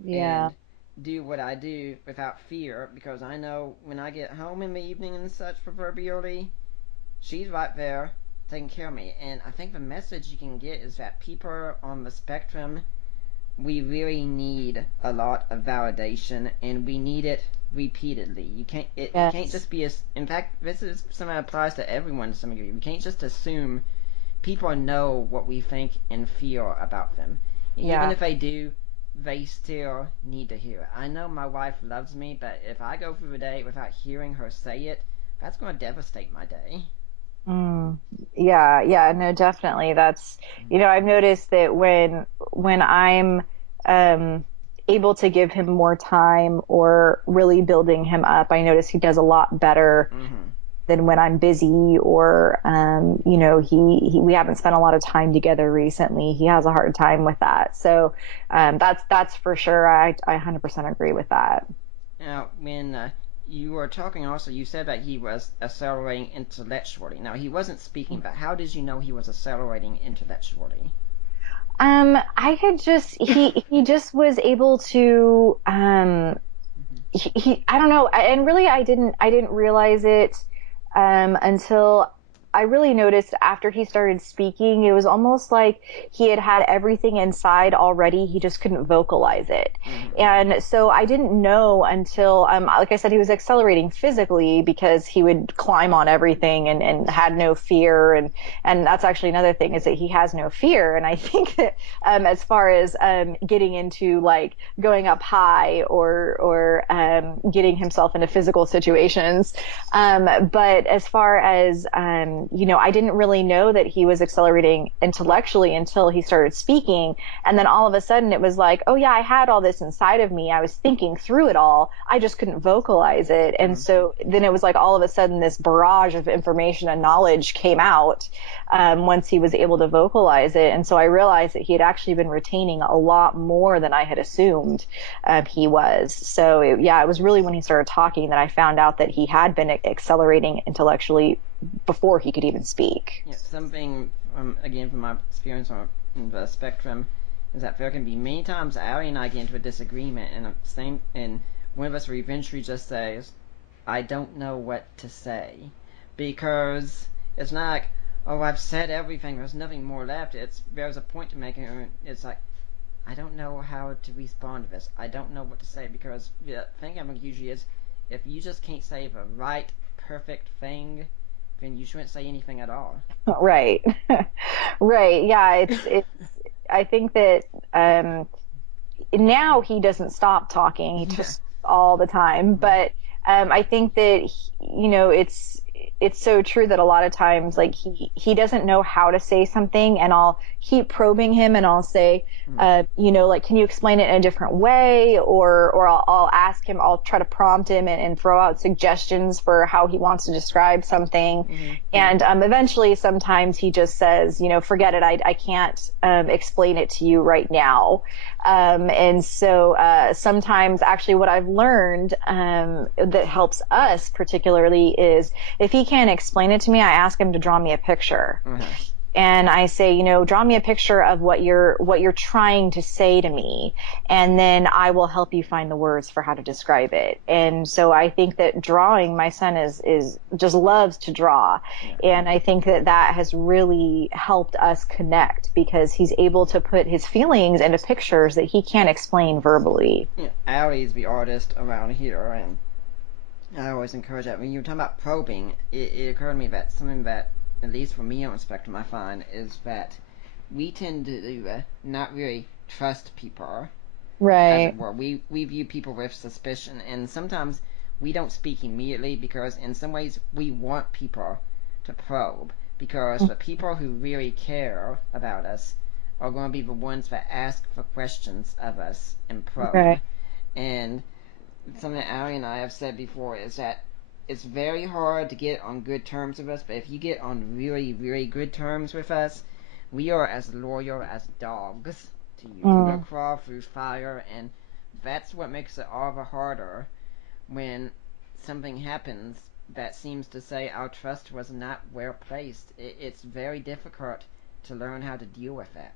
and do what I do without fear, because I know when I get home in the evening and such, proverbially, she's right there taking care of me. And I think the message you can get is that people on the spectrum, we really need a lot of validation, and we need it repeatedly. You can't. It can't just be a. In fact, this is something that applies to everyone to some degree. We can't just assume people know what we think and feel about them. Even if they do, they still need to hear it. I know my wife loves me, but if I go through the day without hearing her say it, that's going to devastate my day. Mm, yeah, no, definitely. That's, I've noticed that when I'm um able to give him more time or really building him up, I notice he does a lot better Mm-hmm. than when I'm busy or he we haven't spent a lot of time together recently. He has a hard time with that. So that's for sure. I 100% agree with that. Now, when you were talking also, you said that he was accelerating intellectually. Now, he wasn't speaking, but how did you know he was accelerating intellectually? I could just he just was able to Mm-hmm. he I don't know, and really I didn't realize it until I really noticed after he started speaking. It was almost like he had everything inside already. He just couldn't vocalize it. Mm-hmm. And so I didn't know until, like I said, he was accelerating physically because he would climb on everything and had no fear. And that's actually another thing, is that he has no fear. And I think that, as far as, getting into like going up high or getting himself into physical situations, but as far as, I didn't really know that he was accelerating intellectually until he started speaking. And then all of a sudden it was like, oh yeah, I had all this inside of me. I was thinking through it all. I just couldn't vocalize it. And Mm-hmm. so then it was like all of a sudden this barrage of information and knowledge came out, once he was able to vocalize it. And so I realized that he had actually been retaining a lot more than I had assumed, he was. So it was really when he started talking that I found out that he had been accelerating intellectually before he could even speak. Yeah, something from my experience on the spectrum is that there can be many times Allie and I get into a disagreement, and one of us will eventually just says, "I don't know what to say," because it's not like, "Oh, I've said everything. There's nothing more left." There's a point to make, and it's like, I don't know how to respond to this. I don't know what to say, because the thing I'm usually is, if you just can't say the right, perfect thing, then you shouldn't say anything at all. Right. Right. Yeah. It's, I think that, now he doesn't stop talking. He Yeah. just all the time. Mm-hmm. But I think that it's so true that a lot of times, like, he doesn't know how to say something, and I'll keep probing him, and I'll say, Mm-hmm. like, can you explain it in a different way? Or I'll ask him. I'll try to prompt him and throw out suggestions for how he wants to describe something. Mm-hmm. And eventually, sometimes he just says, forget it. I can't explain it to you right now. And so sometimes, actually, what I've learned, that helps us particularly, is if he can't explain it to me, I ask him to draw me a picture. Uh-huh. And I say, draw me a picture of what you're trying to say to me, and then I will help you find the words for how to describe it. And so I think that drawing, my son is just loves to draw, Yeah. and I think that has really helped us connect, because he's able to put his feelings into pictures that he can't explain verbally. Yeah. Allie's the artist around here, and I always encourage that. When you were talking about probing, it occurred to me that something that, at least for me on the spectrum, I find is that we tend to not really trust people, as it Right. were. We view people with suspicion, and sometimes we don't speak immediately, because in some ways we want people to probe, because the people who really care about us are going to be the ones that ask for questions of us and probe. Right. And something that Ali and I have said before is that it's very hard to get on good terms with us, but if you get on really, really good terms with us, we are as loyal as dogs to you. We will Mm. crawl through fire, and that's what makes it all the harder when something happens that seems to say our trust was not well placed. It's very difficult to learn how to deal with that.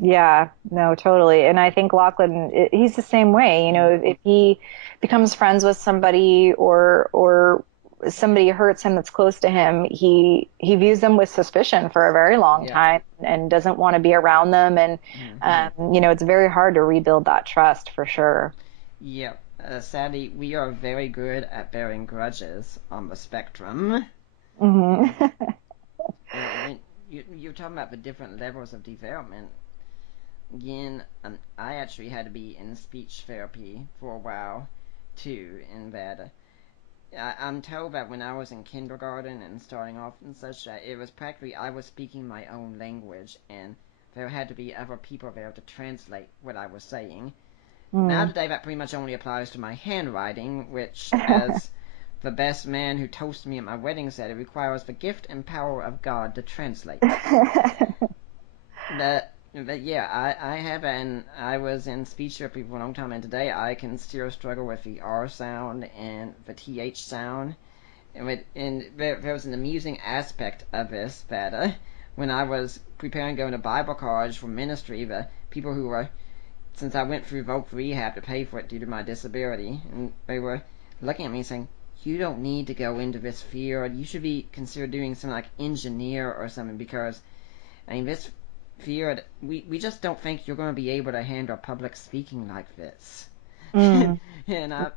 Yeah, no, totally. And I think Lachlan, he's the same way. If he becomes friends with somebody, or somebody hurts him that's close to him, he views them with suspicion for a very long Yeah. time and doesn't want to be around them. And, it's very hard to rebuild that trust for sure. Yeah, sadly, we are very good at bearing grudges on the spectrum. Hmm. And you're talking about the different levels of development. Again, I actually had to be in speech therapy for a while too, in that I'm told that when I was in kindergarten and starting off and such, that it was practically I was speaking my own language, and there had to be other people there to translate what I was saying. Now today, that pretty much only applies to my handwriting, which, as the best man who toasted me at my wedding said, it requires the gift and power of God to translate. But yeah, I was in speech therapy for a long time, and today I can still struggle with the R sound and the TH sound. And there was an amusing aspect of this that when I was preparing to go into Bible college for ministry, the people who were, since I went through voc rehab to pay for it due to my disability, and they were looking at me saying, you don't need to go into this field. You should be considered doing something like engineer or something, because I mean, this field, we just don't think you're going to be able to handle public speaking like this. And I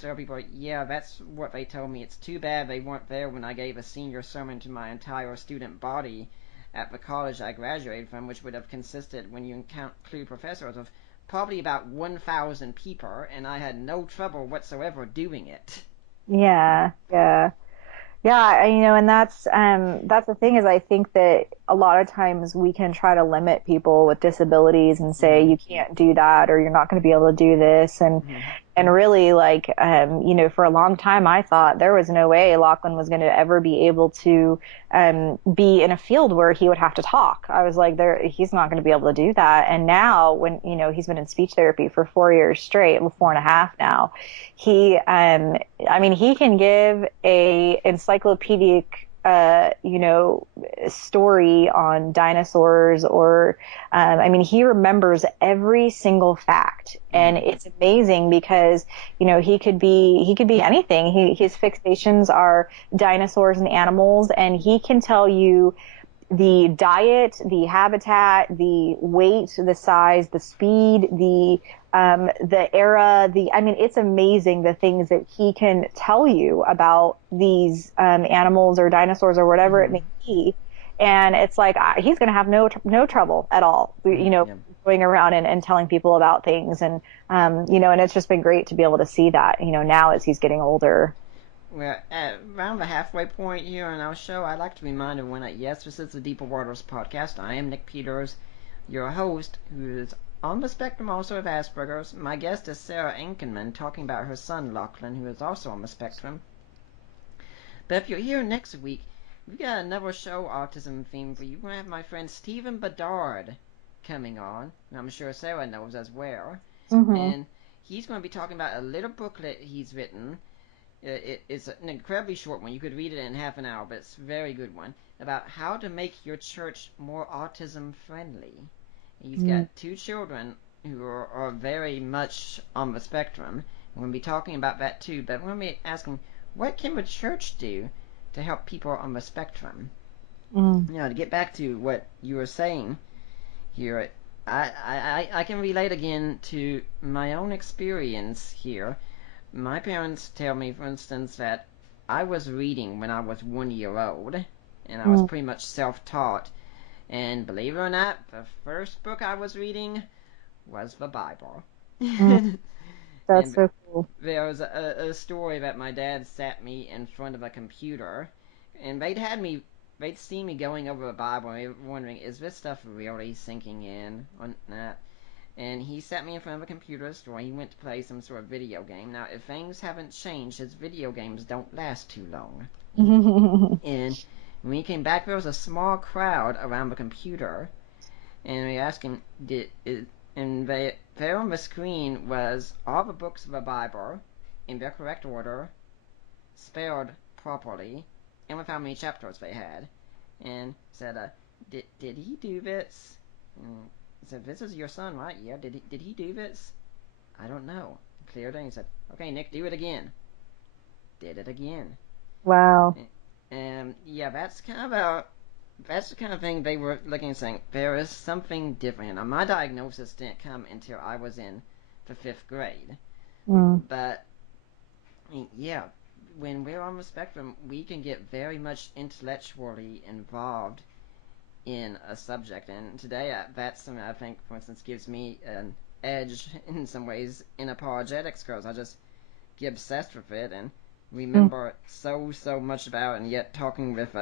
tell people, yeah, that's what they told me. It's too bad they weren't there when I gave a senior sermon to my entire student body at the college I graduated from, which would have consisted, when you include professors, of probably about 1,000 people, and I had no trouble whatsoever doing it. Yeah, yeah. Yeah, and that's the thing is I think that a lot of times we can try to limit people with disabilities and say Mm-hmm. you can't do that or you're not going to be able to do this and really like for a long time I thought there was no way Lachlan was going to ever be able to be in a field where he would have to talk. I was like he's not going to be able to do that. And now when he's been in speech therapy for 4 years straight, well 4.5 now, he can give a encyclopedic story on dinosaurs or he remembers every single fact. And it's amazing because he could be anything. His fixations are dinosaurs and animals, and he can tell you the diet, the habitat, the weight, the size, the speed, the era, it's amazing the things that he can tell you about these animals or dinosaurs or whatever it may be. And it's like he's going to have no trouble at all, going around and telling people about things. And and it's just been great to be able to see that, now as he's getting older. We're at around the halfway point here in our show. I'd like to remind everyone that yes, this is the Deeper Waters podcast. I am Nick Peters, your host, who is on the spectrum also of Asperger's. My guest is Sarah Ankenman, talking about her son Lachlan, who is also on the spectrum. But if you're here next week, we've got another show autism theme for you. We're going to have my friend Stephen Bedard coming on, and I'm sure Sarah knows as well. And he's going to be talking about a little booklet he's written. It's an incredibly short one. You could read it in half an hour, but it's a very good one, about how to make your church more autism friendly. He's got 2 children who are very much on the spectrum. We're going to be talking about that too, but we're going to be asking, what can the church do to help people on the spectrum? Now, to get back to what you were saying here, I can relate again to my own experience here. My parents tell me, for instance, that I was reading when I was 1 year old, and I was pretty much self-taught. And believe it or not, the first book I was reading was the Bible. That's so cool. There was a story that my dad sat me in front of a computer, and they'd seen me going over the Bible, and they were wondering, is this stuff really sinking in or not? And he sat me in front of a computer store. He went to play some sort of video game. Now, if things haven't changed, his video games don't last too long. And when he came back, there was a small crowd around the computer, and we asked him, and there on the screen was all the books of the Bible in their correct order, spelled properly, and with how many chapters they had. And said, did he do this? And he said, this is your son, right? Yeah, did he do this? I don't know. Cleared it, and he said, okay, Nick, do it again. Did it again. Wow. And yeah, that's the kind of thing they were looking and saying, there is something different. Now, my diagnosis didn't come until I was in the 5th grade. But, yeah, when we're on the spectrum, we can get very much intellectually involved in a subject. And today, that's something I think, for instance, gives me an edge in some ways in apologetics, because I just get obsessed with it and remember so much about it. And yet, talking with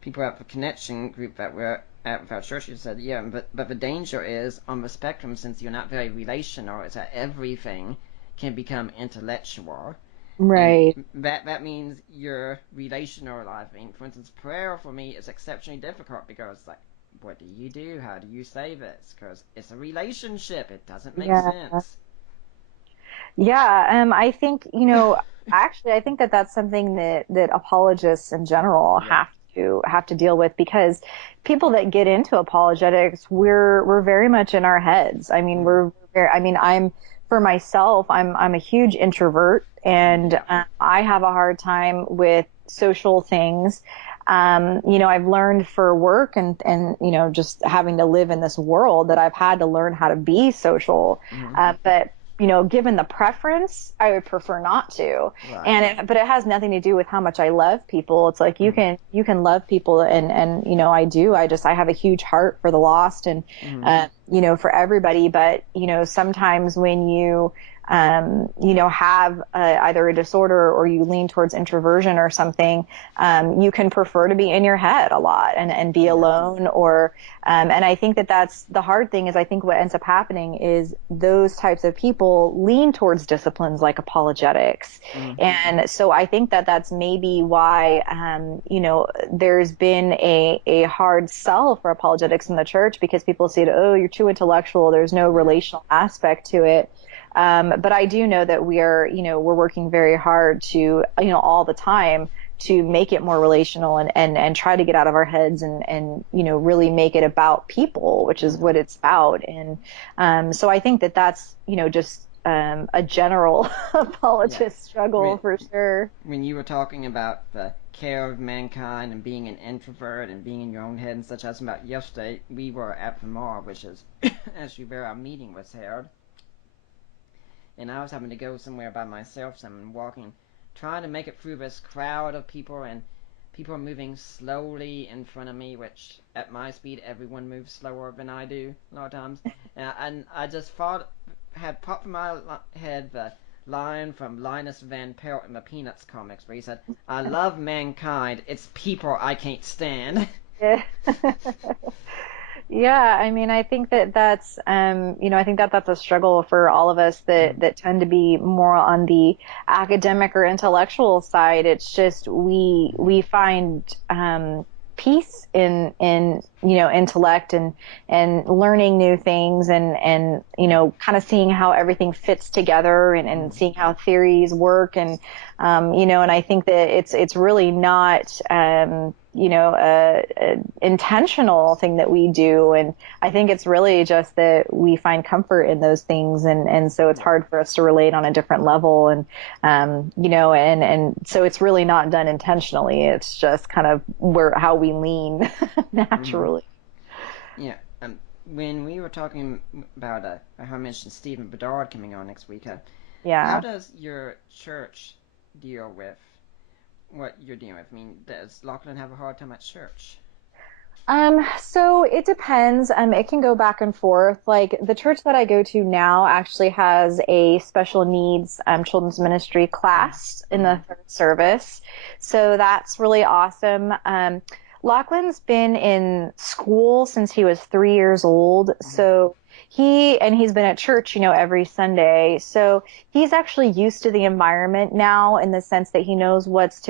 people at the connection group that we're at with our church, you said, yeah, but the danger is on the spectrum, since you're not very relational, is that everything can become intellectual. Right. And that means your relational life. I mean, for instance, prayer for me is exceptionally difficult, because like, what do you do? How do you say this? Because it's a relationship. It doesn't make Yeah. sense. Yeah. I think, actually, I think that that's something that apologists in general Yeah. have to deal with, because people that get into apologetics, we're very much in our heads. I mean, for myself, I'm a huge introvert, and I have a hard time with social things. I've learned for work and just having to live in this world, that I've had to learn how to be social. But given the preference, I would prefer not to. Right. But it has nothing to do with how much I love people. It's like you can love people, and I do. I have a huge heart for the lost, and for everybody. But sometimes when you have either a disorder, or you lean towards introversion or something, you can prefer to be in your head a lot and be alone, or and I think that that's the hard thing. Is I think what ends up happening is those types of people lean towards disciplines like apologetics. And so I think that that's maybe why there's been a hard sell for apologetics in the church, because people say, oh, you're too intellectual, there's no relational aspect to it. But I do know that we're working very hard to, all the time, to make it more relational and try to get out of our heads and really make it about people, which is what it's about. And so I think that that's, just a general apologist struggle for sure. When you were talking about the care of mankind and being an introvert and being in your own head and such, as about yesterday, we were at the mall, which is actually where our meeting was held. And I was having to go somewhere by myself, so I'm walking, trying to make it through this crowd of people, and people are moving slowly in front of me, which at my speed, everyone moves slower than I do a lot of times. And I just had popped in my head the line from Linus Van Pelt in the Peanuts comics, where he said, "I love mankind, it's people I can't stand." Yeah. Yeah, I mean, I think that that's, I think that that's a struggle for all of us that tend to be more on the academic or intellectual side. It's just we find peace in intellect and learning new things and kind of seeing how everything fits together and seeing how theories work and and I think that it's really not a intentional thing that we do. And I think it's really just that we find comfort in those things. And so it's hard for us to relate on a different level. And, and so it's really not done intentionally. It's just kind of how we lean naturally. Yeah. When we were talking about, I mentioned Stephen Bedard coming on next week. How does your church deal with what you're dealing with? I mean, does Lachlan have a hard time at church? So it depends. It can go back and forth. Like the church that I go to now actually has a special needs children's ministry class in the third service. So that's really awesome. Lachlan's been in school since he was 3 years old. So he's been at church, every Sunday. So he's actually used to the environment now, in the sense that he knows what's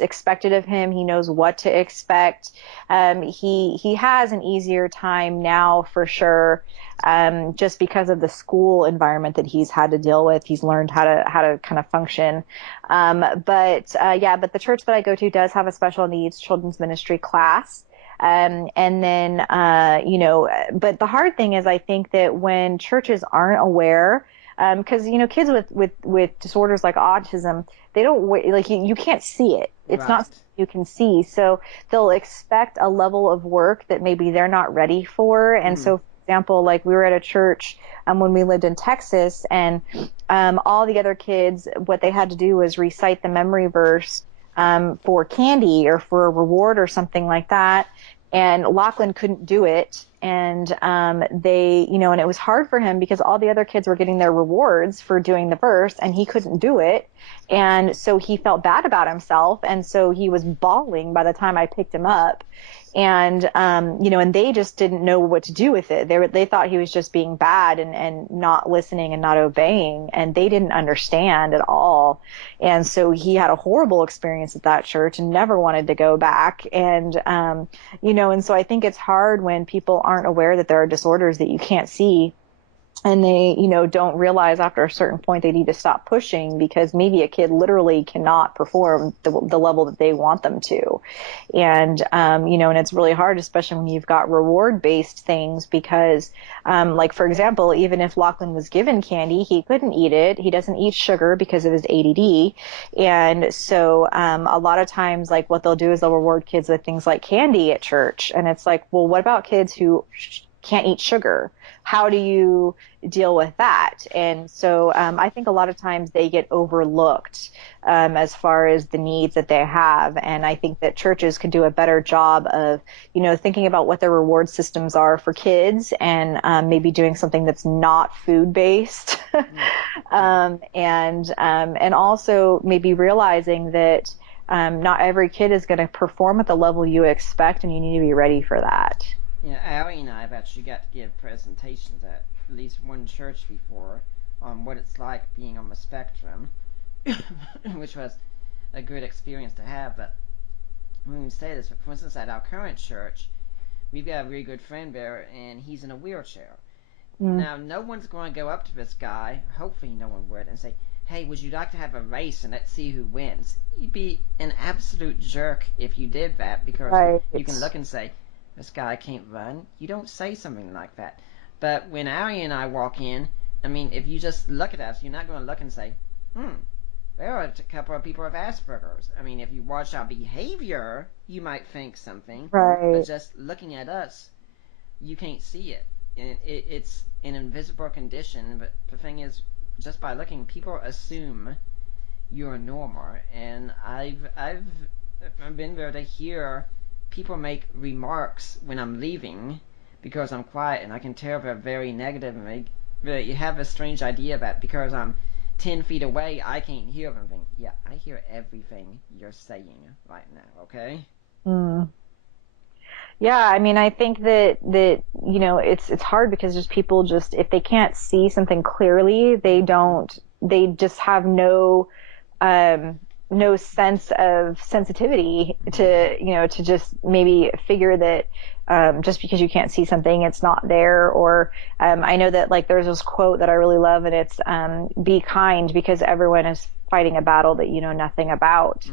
expected of him. He knows what to expect. He has an easier time now for sure. Just because of the school environment that he's had to deal with. He's learned how to kind of function. But the church that I go to does have a special needs children's ministry class. And then, but the hard thing is, I think that when churches aren't aware, because, kids with disorders like autism, they don't like you can't see it. It's not something you can see. So they'll expect a level of work that maybe they're not ready for. And so, for example, like we were at a church when we lived in Texas, and all the other kids, what they had to do was recite the memory verse for candy or for a reward or something like that. and Lachlan couldn't do it. And they, and it was hard for him because all the other kids were getting their rewards for doing the verse and he couldn't do it. And so he felt bad about himself. And so he was bawling by the time I picked him up. And, and they just didn't know what to do with it. They thought he was just being bad and not listening and not obeying. And they didn't understand at all. And so he had a horrible experience at that church and never wanted to go back. And, and so I think it's hard when people aren't aware that there are disorders that you can't see. And they, don't realize after a certain point they need to stop pushing because maybe a kid literally cannot perform the level that they want them to. And, and it's really hard, especially when you've got reward-based things because, like, for example, even if Lachlan was given candy, he couldn't eat it. He doesn't eat sugar because of his ADD. And so a lot of times, like, what they'll do is they'll reward kids with things like candy at church. And it's like, well, what about kids who can't eat sugar? How do you deal with that? And so I think a lot of times they get overlooked as far as the needs that they have. And I think that churches could do a better job of, thinking about what their reward systems are for kids and maybe doing something that's not food based. And also maybe realizing that not every kid is going to perform at the level you expect, and you need to be ready for that. Yeah, Allie and I have actually got to give presentations at least one church before on what it's like being on the spectrum, which was a good experience to have. But when we say this, for instance, at our current church, we've got a really good friend there, and he's in a wheelchair. Now, no one's going to go up to this guy, hopefully no one would, and say, hey, would you like to have a race and let's see who wins? You'd be an absolute jerk if you did that because you can look and say, this guy can't run. You don't say something like that. But when Ari and I walk in, I mean, if you just look at us, you're not going to look and say, there are a couple of people with Asperger's. I mean, if you watch our behavior, you might think something. Right. But just looking at us, you can't see it. And it's an invisible condition. But the thing is, just by looking, people assume you're normal. And I've been there to hear people make remarks when I'm leaving because I'm quiet, and I can tell they're very negative, and you have a strange idea that because I'm 10 feet away, I can't hear them. Yeah, I hear everything you're saying right now, okay? Yeah, I mean, I think that it's hard because just people just, if they can't see something clearly, they just have no sense of sensitivity to just maybe figure that just because you can't see something, it's not there. Or I know that, like, there's this quote that I really love, and it's be kind because everyone is fighting a battle that you know nothing about.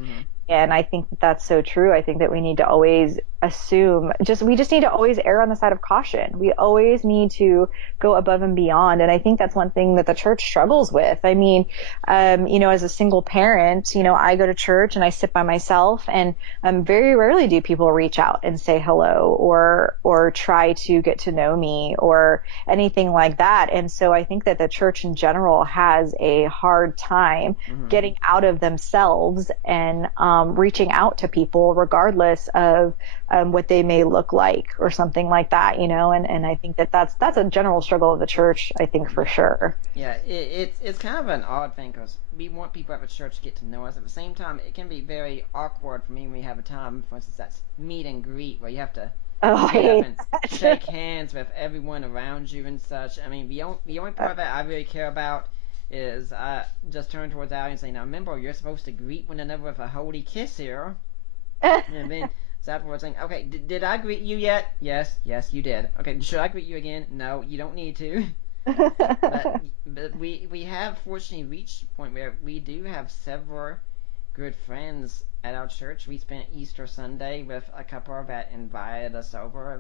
And I think that that's so true. I think that we need to always we just need to always err on the side of caution. We always need to go above and beyond. And I think that's one thing that the church struggles with. I mean, as a single parent, I go to church and I sit by myself, and very rarely do people reach out and say hello or try to get to know me or anything like that. And so I think that the church in general has a hard time getting out of themselves and reaching out to people regardless of what they may look like or something like that, and I think that that's a general struggle of the church, I think, for sure. Yeah, it's kind of an odd thing because we want people at the church to get to know us. At the same time, it can be very awkward for me when we have a time, for instance, that's meet and greet, where you have to get up and shake hands with everyone around you and such. I mean, the only part that I really care about is I just turn towards Ali and say, now remember, you're supposed to greet one another with a holy kiss here. And then afterwards saying, okay, did I greet you yet? Yes, you did. Okay, should I greet you again? No, you don't need to. but we have fortunately reached a point where we do have several good friends at our church. We spent Easter Sunday with a couple that invited us over.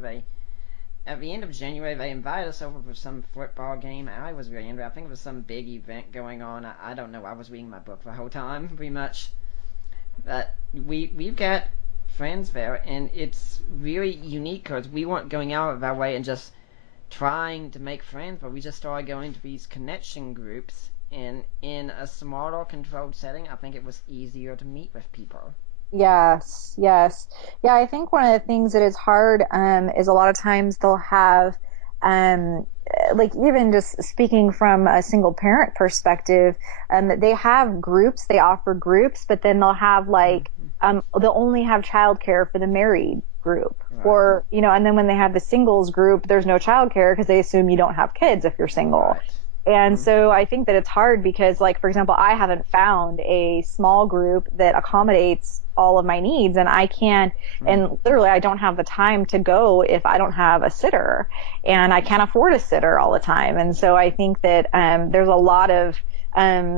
At the end of January, they invited us over for some football game. I was really into it. I think it was some big event going on. I don't know. I was reading my book the whole time, pretty much. But we've got friends there, and it's really unique because we weren't going out of our way and just trying to make friends, but we just started going to these connection groups, and in a smaller controlled setting, I think it was easier to meet with people. Yes, yes. Yeah, I think one of the things that is hard is a lot of times they'll have like even just speaking from a single parent perspective, they have groups, they offer groups, but then they'll have like Hmm. they'll only have childcare for the married group. Right. Or, and then when they have the singles group, there's no childcare because they assume you don't have kids if you're single. Right. And Hmm. so I think that it's hard because, like, for example, I haven't found a small group that accommodates all of my needs, and I can't, Hmm. and literally, I don't have the time to go if I don't have a sitter, and I can't afford a sitter all the time. And so I think that there's a lot of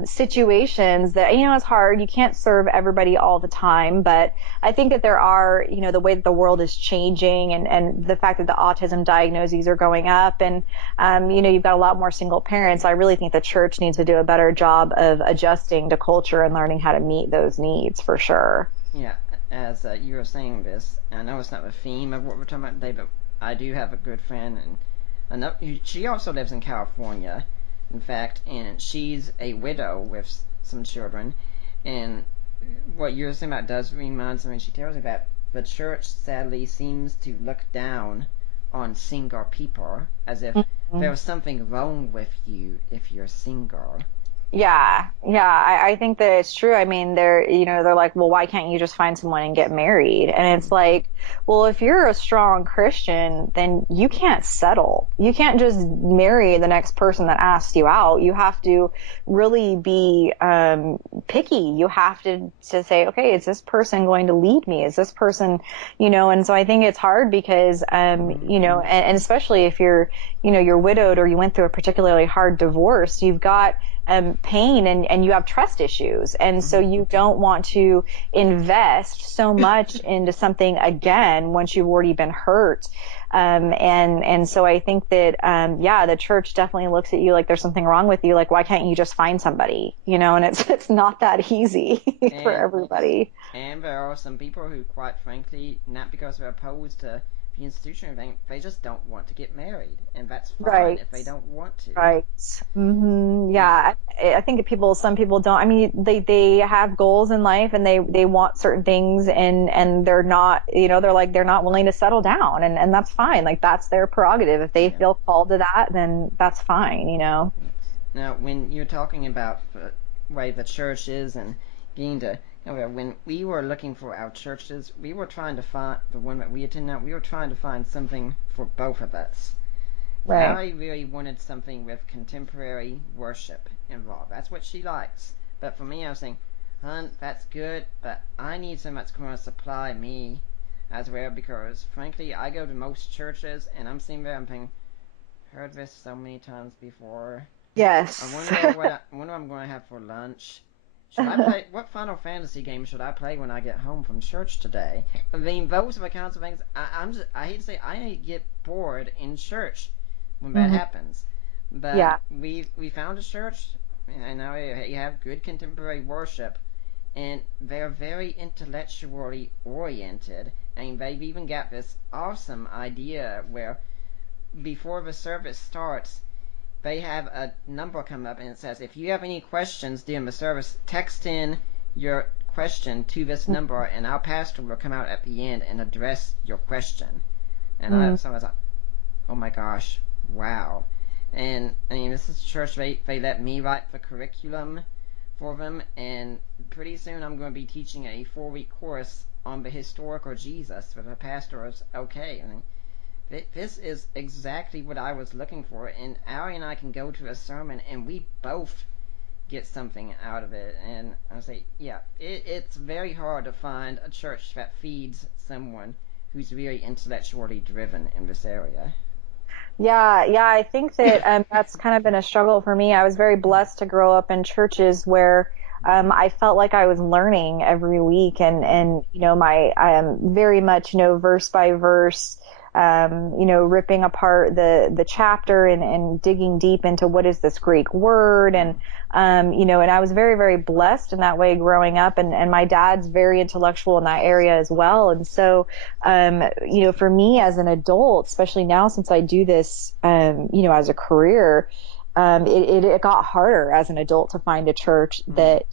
situations that, it's hard. You can't serve everybody all the time, but I think that there are, the way that the world is changing and the fact that the autism diagnoses are going up and you've got a lot more single parents. I really think the church needs to do a better job of adjusting to culture and learning how to meet those needs for sure. Yeah, as you were saying this, I know it's not the theme of what we're talking about today, but I do have a good friend, and she also lives in California, in fact, and she's a widow with some children. And what you're saying about does remind me. She tells me that the church sadly seems to look down on single people as if Mhm. there's something wrong with you if you're single. Yeah. I think that it's true. I mean, they're like, well, why can't you just find someone and get married? And it's like, well, if you're a strong Christian, then you can't settle. You can't just marry the next person that asks you out. You have to really be picky. You have to say, okay, is this person going to lead me? Is this person, and so I think it's hard because, Mm-hmm. and especially if you're widowed or you went through a particularly hard divorce, you've got pain and you have trust issues. And so Mm-hmm. you don't want to invest so much into something again once you've already been hurt. And so I think that, the church definitely looks at you like there's something wrong with you. Like, why can't you just find somebody, and it's not that easy for And everybody. And there are some people who, quite frankly, not because they're opposed to the institution or anything, they just don't want to get married. And that's fine Right. if they don't want to. Right. And Yeah. I think some people don't, I mean, they have goals in life and they want certain things and they're not, they're like, they're not willing to settle down and that's fine. Like that's their prerogative. If they yeah. feel called to that, then that's fine. Now, when you're talking about the way the church is and getting to, when we were looking for our churches, we were trying to find the one that we attend now. We were trying to find something for both of us. Right. Allie really wanted something with contemporary worship involved. That's what she likes. But for me, I was saying, hun, that's good, but I need something that's going to supply me as well because, frankly, I go to most churches and I'm sitting there, I'm thinking, heard this so many times before. I Yes. wonder what I'm going to have for lunch. Should I play what Final Fantasy game should I play when I get home from church today? I mean, those are the kinds of things I hate to say I get bored in church when that Mhm. happens. But Yeah. we found a church, and now you have good contemporary worship, and they're very intellectually oriented. I mean, they've even got this awesome idea where before the service starts, they have a number come up and it says, if you have any questions during the service, text in your question to this number and our pastor will come out at the end and address your question. And so I was like, oh my gosh, wow. And I mean, this is church, they let me write the curriculum for them, and pretty soon I'm going to be teaching a 4-week course on the historical Jesus with a pastor is okay. I mean, this is exactly what I was looking for, and Ari and I can go to a sermon, and we both get something out of it. And I say, yeah, it's very hard to find a church that feeds someone who's really intellectually driven in this area. Yeah, I think that that's kind of been a struggle for me. I was very blessed to grow up in churches where I felt like I was learning every week, and my I am very much verse by verse, ripping apart the chapter and digging deep into what is this Greek word and I was very, very blessed in that way growing up. And my dad's very intellectual in that area as well. And so, for me as an adult, especially now since I do this, as a career, it got harder as an adult to find a church that,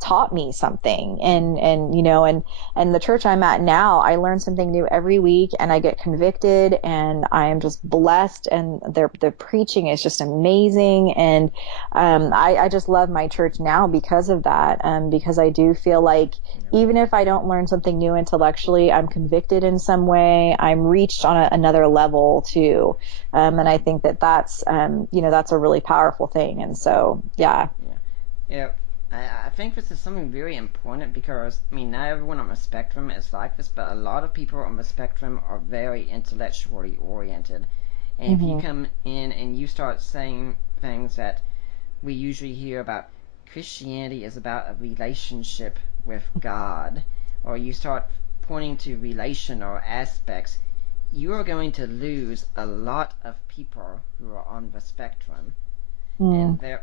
taught me something. And you know, and the church I'm at now, I learn something new every week, and I get convicted, and I am just blessed, and their preaching is just amazing. And I just love my church now because of that, because I do feel like even if I don't learn something new intellectually, I'm convicted in some way, I'm reached on another level too. And I think that that's you know, that's a really powerful thing. And so yeah. Yeah, I think this is something very important because, I mean, not everyone on the spectrum is like this, but a lot of people on the spectrum are very intellectually oriented. And if you come in and you start saying things that we usually hear about, Christianity is about a relationship with God, or you start pointing to relational aspects, you are going to lose a lot of people who are on the spectrum. And there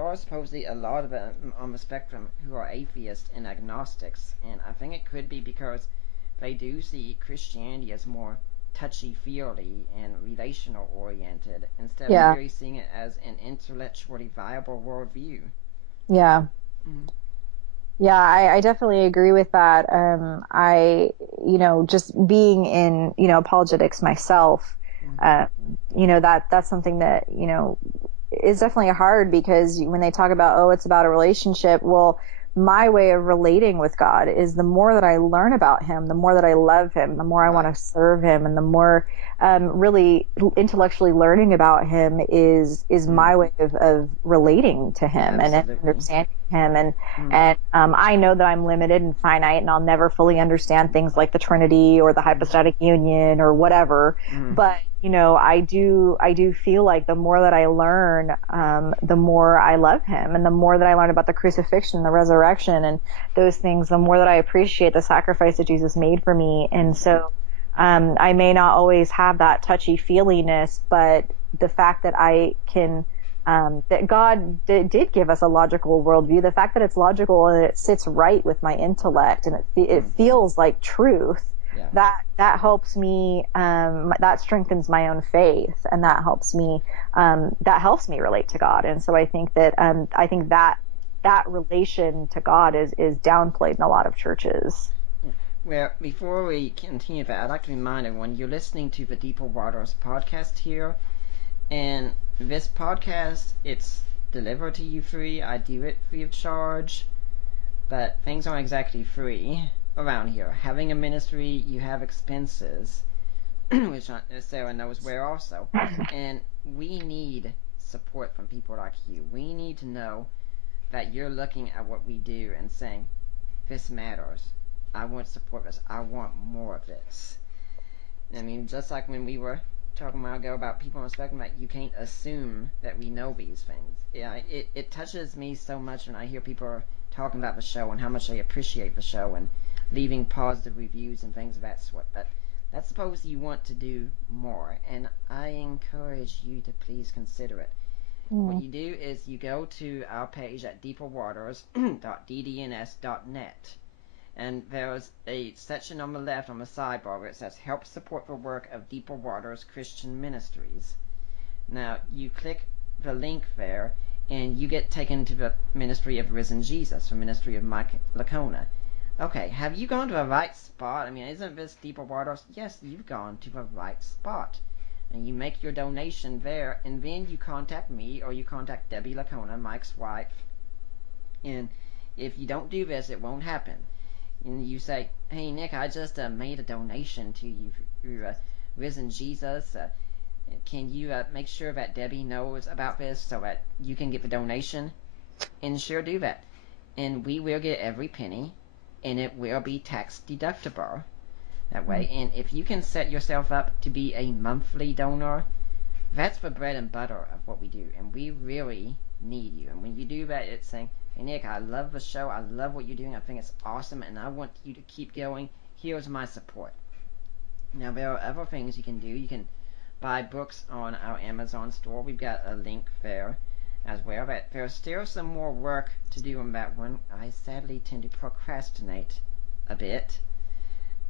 are supposedly a lot of them on the spectrum who are atheists and agnostics, and I think it could be because they do see Christianity as more touchy-feely and relational-oriented instead of really seeing it as an intellectually viable worldview. Yeah. Yeah, I definitely agree with that. You know, just being in, you know, apologetics myself, you know, that's something that, you know, is definitely hard, because when they talk about, oh, it's about a relationship, well, my way of relating with God is the more that I learn about him, the more that I love him, the more I want to serve him, and the more really intellectually learning about him is my way of relating to him and understanding him. And I know that I'm limited and finite, and I'll never fully understand things like the Trinity or the hypostatic union or whatever. But you know, I do feel like the more that I learn, the more I love him, and the more that I learn about the crucifixion, the resurrection, and those things, the more that I appreciate the sacrifice that Jesus made for me. And so, I may not always have that touchy feeliness, but the fact that I can, that God did give us a logical worldview, the fact that it's logical and it sits right with my intellect, and it feels like truth. That helps me, that strengthens my own faith, and that helps me relate to God. And so I think that that relation to God is downplayed in a lot of churches. Well, before we continue that, I'd like to remind everyone you're listening to the Deeper Waters podcast here, and this podcast, it's delivered to you free. I do it free of charge, but things aren't exactly free around here. Having a ministry, you have expenses, which Sarah knows where also. And we need support from people like you. We need to know that you're looking at what we do and saying, this matters. I want to support this. I want more of this. I mean, just like when we were talking a while ago about people on the spectrum, like, you can't assume that we know these things. Yeah, it touches me so much when I hear people talking about the show and how much they appreciate the show and leaving positive reviews and things of that sort. But let's suppose you want to do more, and I encourage you to please consider it. What you do is you go to our page at deeperwaters.ddns.net, and there's a section on the left on the sidebar where it says help support the work of Deeper Waters Christian Ministries. Now you click the link there and you get taken to the Ministry of Risen Jesus, the Ministry of Mike Lacona. Okay, have you gone to the right spot? I mean, isn't this Deeper Waters? Yes, you've gone to the right spot. And you make your donation there, and then you contact me or you contact Debbie Lacona, Mike's wife. And if you don't do this, it won't happen. And you say, hey Nick, I just made a donation to you through Risen Jesus. Can you make sure that Debbie knows about this so that you can get the donation? And she'll do that. And we will get every penny, and it will be tax deductible that way. And if you can set yourself up to be a monthly donor, that's the bread and butter of what we do, and we really need you. And when you do that, it's saying, hey Nick, I love the show, I love what you're doing, I think it's awesome, and I want you to keep going. Here's my support. Now, there are other things you can do. You can buy books on our Amazon store. We've got a link there as well, but there's still some more work to do on that one. I sadly tend to procrastinate a bit.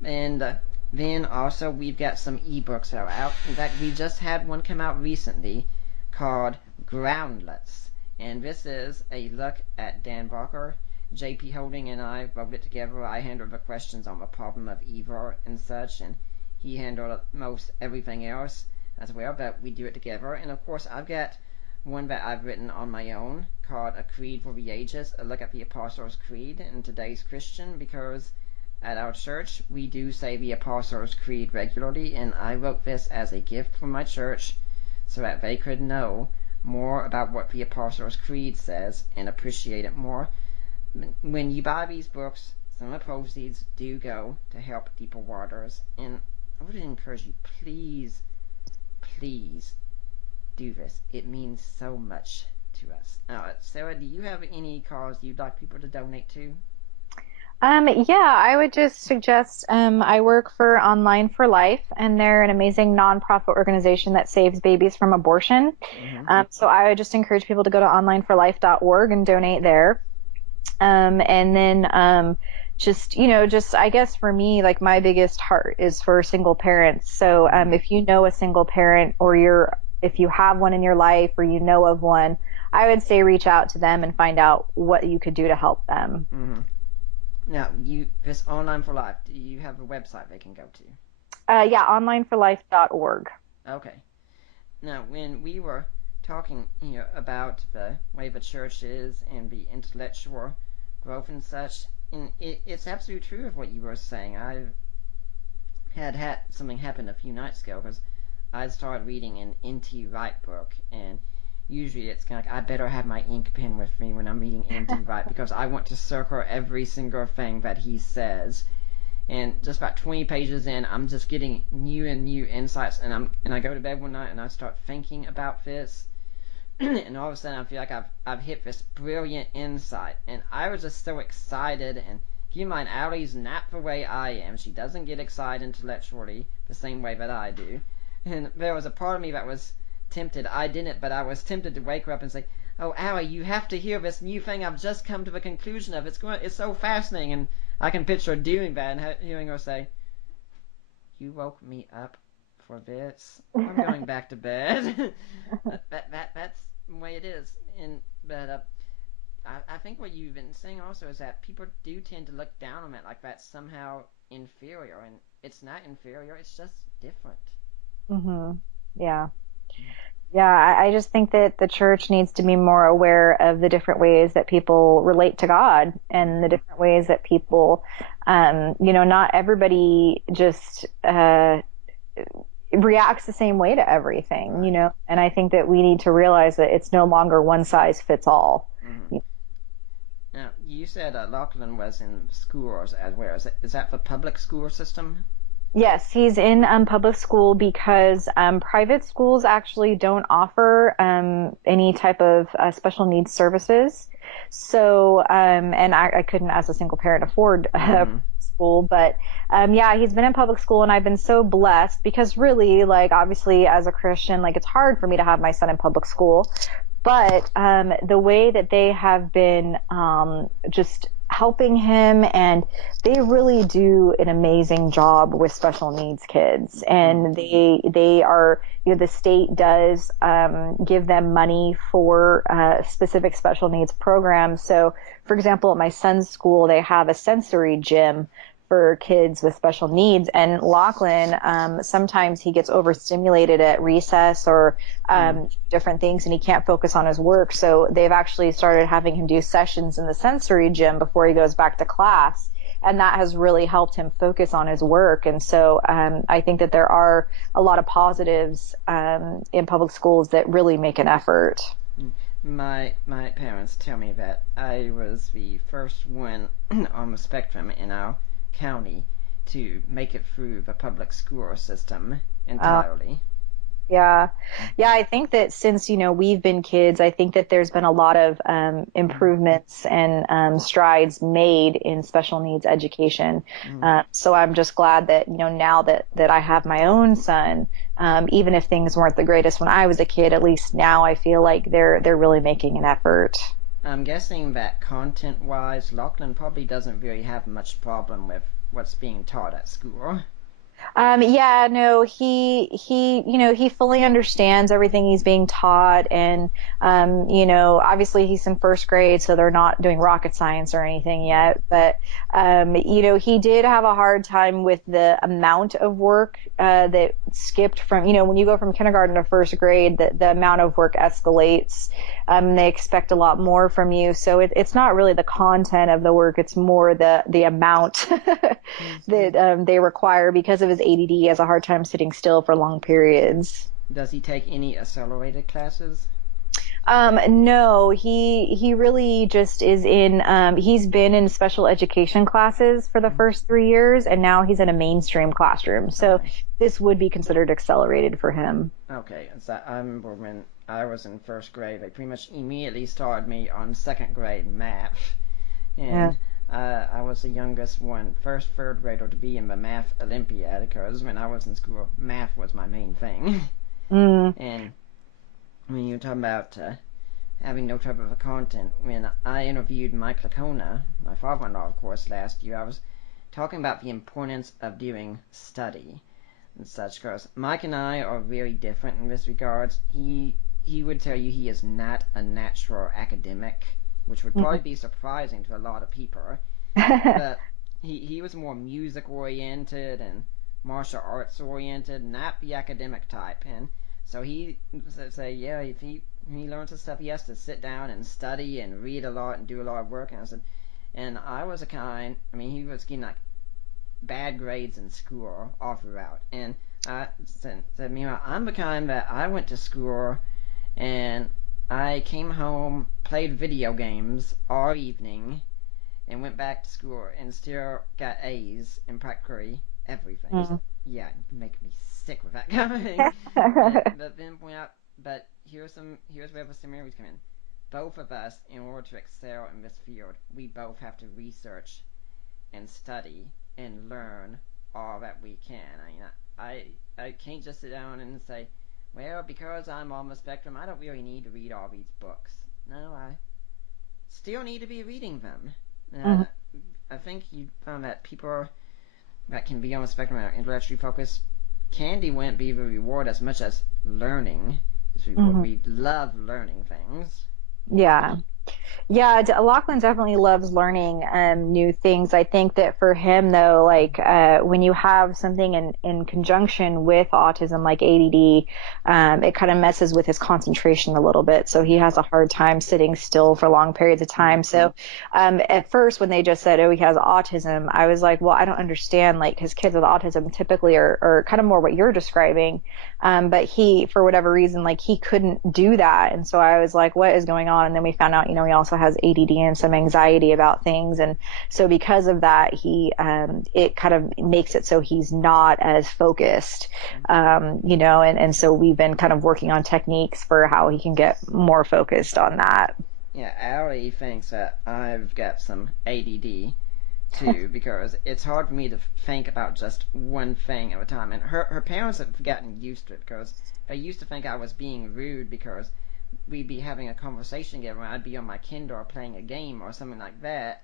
And then also we've got some ebooks that are out. In fact, we just had one come out recently called Groundless. And this is a look at Dan Barker, J.P. Holding and I wrote it together. I handled the questions on the problem of evil and such, and he handled most everything else as well, but we do it together. And of course, I've got one that I've written on my own called A Creed for the Ages, a look at the Apostles' Creed in today's Christian, because at our church we do say the Apostles' Creed regularly, and I wrote this as a gift from my church so that they could know more about what the Apostles' Creed says and appreciate it more. When you buy these books, some of the proceeds do go to help Deeper Waters, and I would encourage you, please, please do this. It means so much to us. Sarah, do you have any cause you'd like people to donate to? Yeah, I would just suggest I work for Online for Life, and they're an amazing nonprofit organization that saves babies from abortion. So I would just encourage people to go to onlineforlife.org and donate there. And then just I guess for me, like my biggest heart is for single parents. So if you know a single parent, or if you have one in your life or you know of one, I would say reach out to them and find out what you could do to help them. Mm-hmm. Now, this Online for Life, do you have a website they can go to? Yeah, onlineforlife.org. Okay. Now, when we were talking about the way the church is and the intellectual growth and such, and it's absolutely true of what you were saying. I had something happen a few nights ago because I started reading an N.T. Wright book, and usually it's kind of like I better have my ink pen with me when I'm reading N.T. Wright because I want to circle every single thing that he says. And just about 20 pages in, I'm just getting new insights, and I go to bed one night and I start thinking about this, and all of a sudden I feel like I've hit this brilliant insight, and I was just so excited. And keep in mind, Allie's not the way I am. She doesn't get excited intellectually the same way that I do. And there was a part of me that was tempted. I didn't, but I was tempted to wake her up and say, "Oh, Allie, you have to hear this new thing I've just come to the conclusion of. It's so fascinating." And I can picture her doing that and hearing her say, "You woke me up for this. I'm going back to bed." That's the way it is. But I think what you've been saying also is that people do tend to look down on it like that's somehow inferior, and it's not inferior. It's just different. Yeah. Yeah, I just think that the church needs to be more aware of the different ways that people relate to God, and the different ways that people, not everybody just reacts the same way to everything, and I think that we need to realize that it's no longer one size fits all. Mm-hmm. Now, you said Lachlan was in schools as well. Is that the public school system? Yes, he's in public school because private schools actually don't offer any type of special needs services. So, and I couldn't, as a single parent, afford school, but yeah, he's been in public school, and I've been so blessed because really, like, obviously, as a Christian, like, it's hard for me to have my son in public school. But the way that they have been just helping him, and they really do an amazing job with special needs kids, and they are, the state does give them money for specific special needs programs. So, for example, at my son's school, they have a sensory gym for kids with special needs, and Lachlan, sometimes he gets overstimulated at recess or different things, and he can't focus on his work. So they've actually started having him do sessions in the sensory gym before he goes back to class, and that has really helped him focus on his work. And so I think that there are a lot of positives in public schools that really make an effort. My parents tell me that I was the first one on the spectrum in our county to make it through the public school system entirely. Yeah. I think that since, we've been kids, I think that there's been a lot of improvements and strides made in special needs education. So I'm just glad that, now that I have my own son, even if things weren't the greatest when I was a kid, at least now I feel like they're really making an effort. I'm guessing that content-wise, Lachlan probably doesn't really have much problem with what's being taught at school. Yeah, no, he fully understands everything he's being taught. And, obviously he's in first grade, so they're not doing rocket science or anything Right. yet. But, he did have a hard time with the amount of work, that skipped from, when you go from kindergarten to first grade, the amount of work escalates. They expect a lot more from you. So it's not really the content of the work. It's more the amount Hmm. that they require because of his ADD. He has a hard time sitting still for long periods. Does he take any accelerated classes? No, he really just is in, he's been in special education classes for the Mm. first 3 years, and now he's in a mainstream classroom. So Okay. this would be considered accelerated for him. Okay. So I remember when I was in first grade, they pretty much immediately started me on second grade math, Yeah. and I was the youngest one, first third grader to be in the math Olympiad because when I was in school, math was my main thing. Mm. And when you're talking about having no type of a content, when I interviewed Mike Lacona, my father-in-law, of course, last year, I was talking about the importance of doing study and such. Because Mike and I are very different in this regards. He would tell you he is not a natural academic, which would probably be surprising to a lot of people. But he was more music oriented and martial arts oriented, not the academic type. And so he say, yeah, if he learns his stuff, he has to sit down and study and read a lot and do a lot of work. And I said, and I was a kind. I mean, he was getting like bad grades in school all throughout. And I said, meanwhile, I'm the kind that I went to school and I came home, played video games all evening, and went back to school and still got A's in practically everything. He said, Mm. yeah, you make me sick with that guy. But then point out, but here's where the similarities come in. Both of us, in order to excel in this field, we both have to research and study and learn all that we can. I mean, I can't just sit down and say, well, because I'm on the spectrum, I don't really need to read all these books. No, I still need to be reading them. Mhm. I think you found that people that can be on the spectrum and are intellectually focused, candy wouldn't be the reward as much as learning is reward. Mhm. We love learning things. Yeah. Yeah, Lachlan definitely loves learning new things. I think that for him, though, like when you have something in conjunction with autism, like ADD, it kind of messes with his concentration a little bit. So he Yeah. has a hard time sitting still for long periods of time. So at first, when they just said, "Oh, he has autism," I was like, "Well, I don't understand." Like, because kids with autism typically are kind of more what you're describing. But he, for whatever reason, like he couldn't do that. And so I was like, what is going on? And then we found out, he also has ADD and some anxiety about things. And so because of that, it kind of makes it so he's not as focused, and so we've been kind of working on techniques for how he can get more focused on that. Yeah, Allie thinks that I've got some ADD too because it's hard for me to think about just one thing at a time. And her parents have gotten used to it because they used to think I was being rude because we'd be having a conversation together and I'd be on my Kindle playing a game or something like that.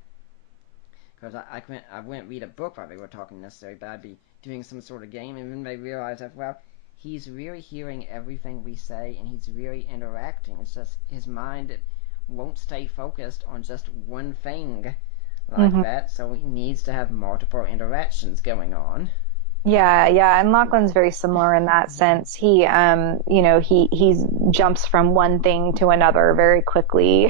Because I wouldn't read a book while they were talking necessarily, but I'd be doing some sort of game, and then they realized that, well, he's really hearing everything we say and he's really interacting. It's just his mind won't stay focused on just one thing like Hmm. that, so he needs to have multiple interactions going on. Yeah, yeah, and Lachlan's very similar in that sense. He jumps from one thing to another very quickly.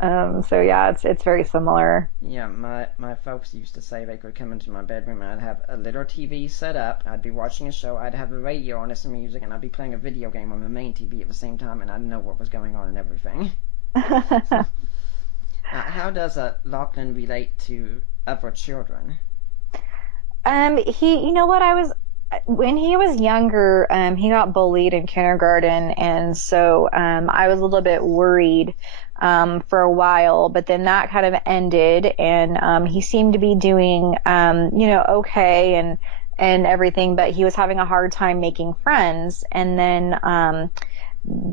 Mm-hmm. So yeah, it's very similar. Yeah, my folks used to say they could come into my bedroom and I'd have a little TV set up, I'd be watching a show, I'd have a radio on, some music, and I'd be playing a video game on the main TV at the same time, and I'd know what was going on and everything. How does Lachlan relate to other children? You know what, when he was younger, he got bullied in kindergarten, and so I was a little bit worried for a while, but then that kind of ended, and he seemed to be doing, okay, and everything, but he was having a hard time making friends, and then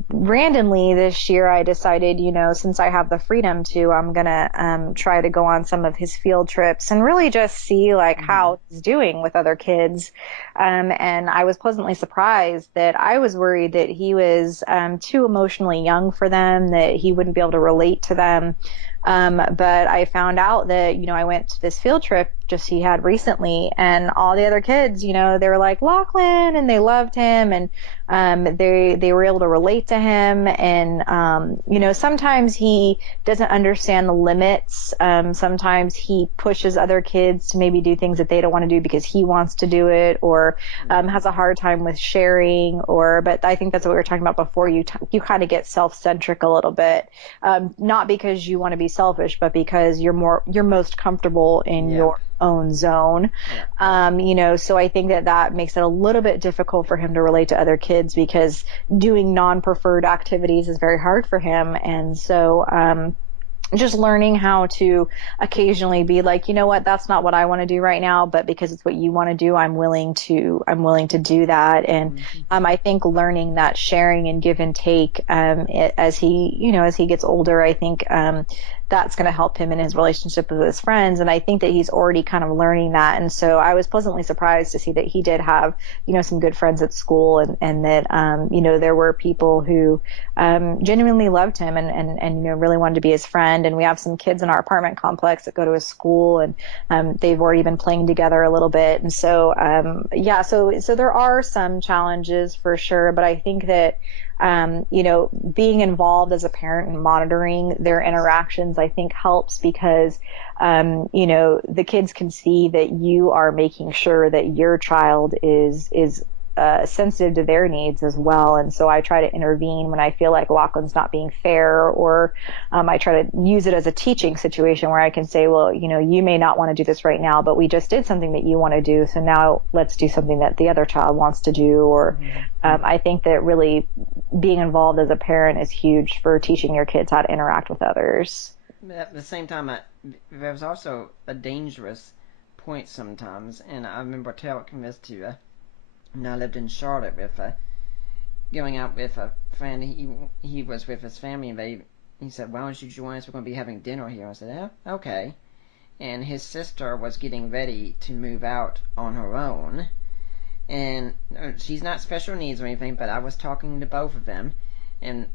randomly this year, I decided, since I have the freedom to, I'm gonna try to go on some of his field trips and really just see like how he's doing with other kids. And I was pleasantly surprised that I was worried that he was too emotionally young for them, that he wouldn't be able to relate to them. But I found out that, I went to this field trip just he had recently, and all the other kids, they were like Lachlan, and they loved him, and they were able to relate to him. And sometimes he doesn't understand the limits. Sometimes he pushes other kids to maybe do things that they don't want to do because he wants to do it, or has a hard time with sharing. But I think that's what we were talking about before. You kind of get self-centric a little bit, not because you want to be selfish, but because you're most comfortable in your own zone. So I think that makes it a little bit difficult for him to relate to other kids, because doing non-preferred activities is very hard for him. And so, just learning how to occasionally be like, you know what, that's not what I want to do right now, but because it's what you want to do, I'm willing to do that. And I think learning that sharing and give and take, as he gets older, I think that's going to help him in his relationship with his friends. And I think that he's already kind of learning that. And so I was pleasantly surprised to see that he did have, some good friends at school, and that, there were people who genuinely loved him and really wanted to be his friend. And we have some kids in our apartment complex that go to his school, and they've already been playing together a little bit. And so, so there are some challenges for sure, but I think that, being involved as a parent and monitoring their interactions, I think helps, because, the kids can see that you are making sure that your child is sensitive to their needs as well. And so I try to intervene when I feel like Lachlan's not being fair, or I try to use it as a teaching situation where I can say, well, you may not want to do this right now, but we just did something that you want to do, so now let's do something that the other child wants to do. Or I think that really being involved as a parent is huge for teaching your kids how to interact with others. At the same time, there's also a dangerous point sometimes, and I remember telling this to when I lived in Charlotte with going out with a friend. He was with his family, and he said, "Why don't you join us? We're going to be having dinner here." I said, "Yeah, okay." And his sister was getting ready to move out on her own, and she's not special needs or anything, but I was talking to both of them and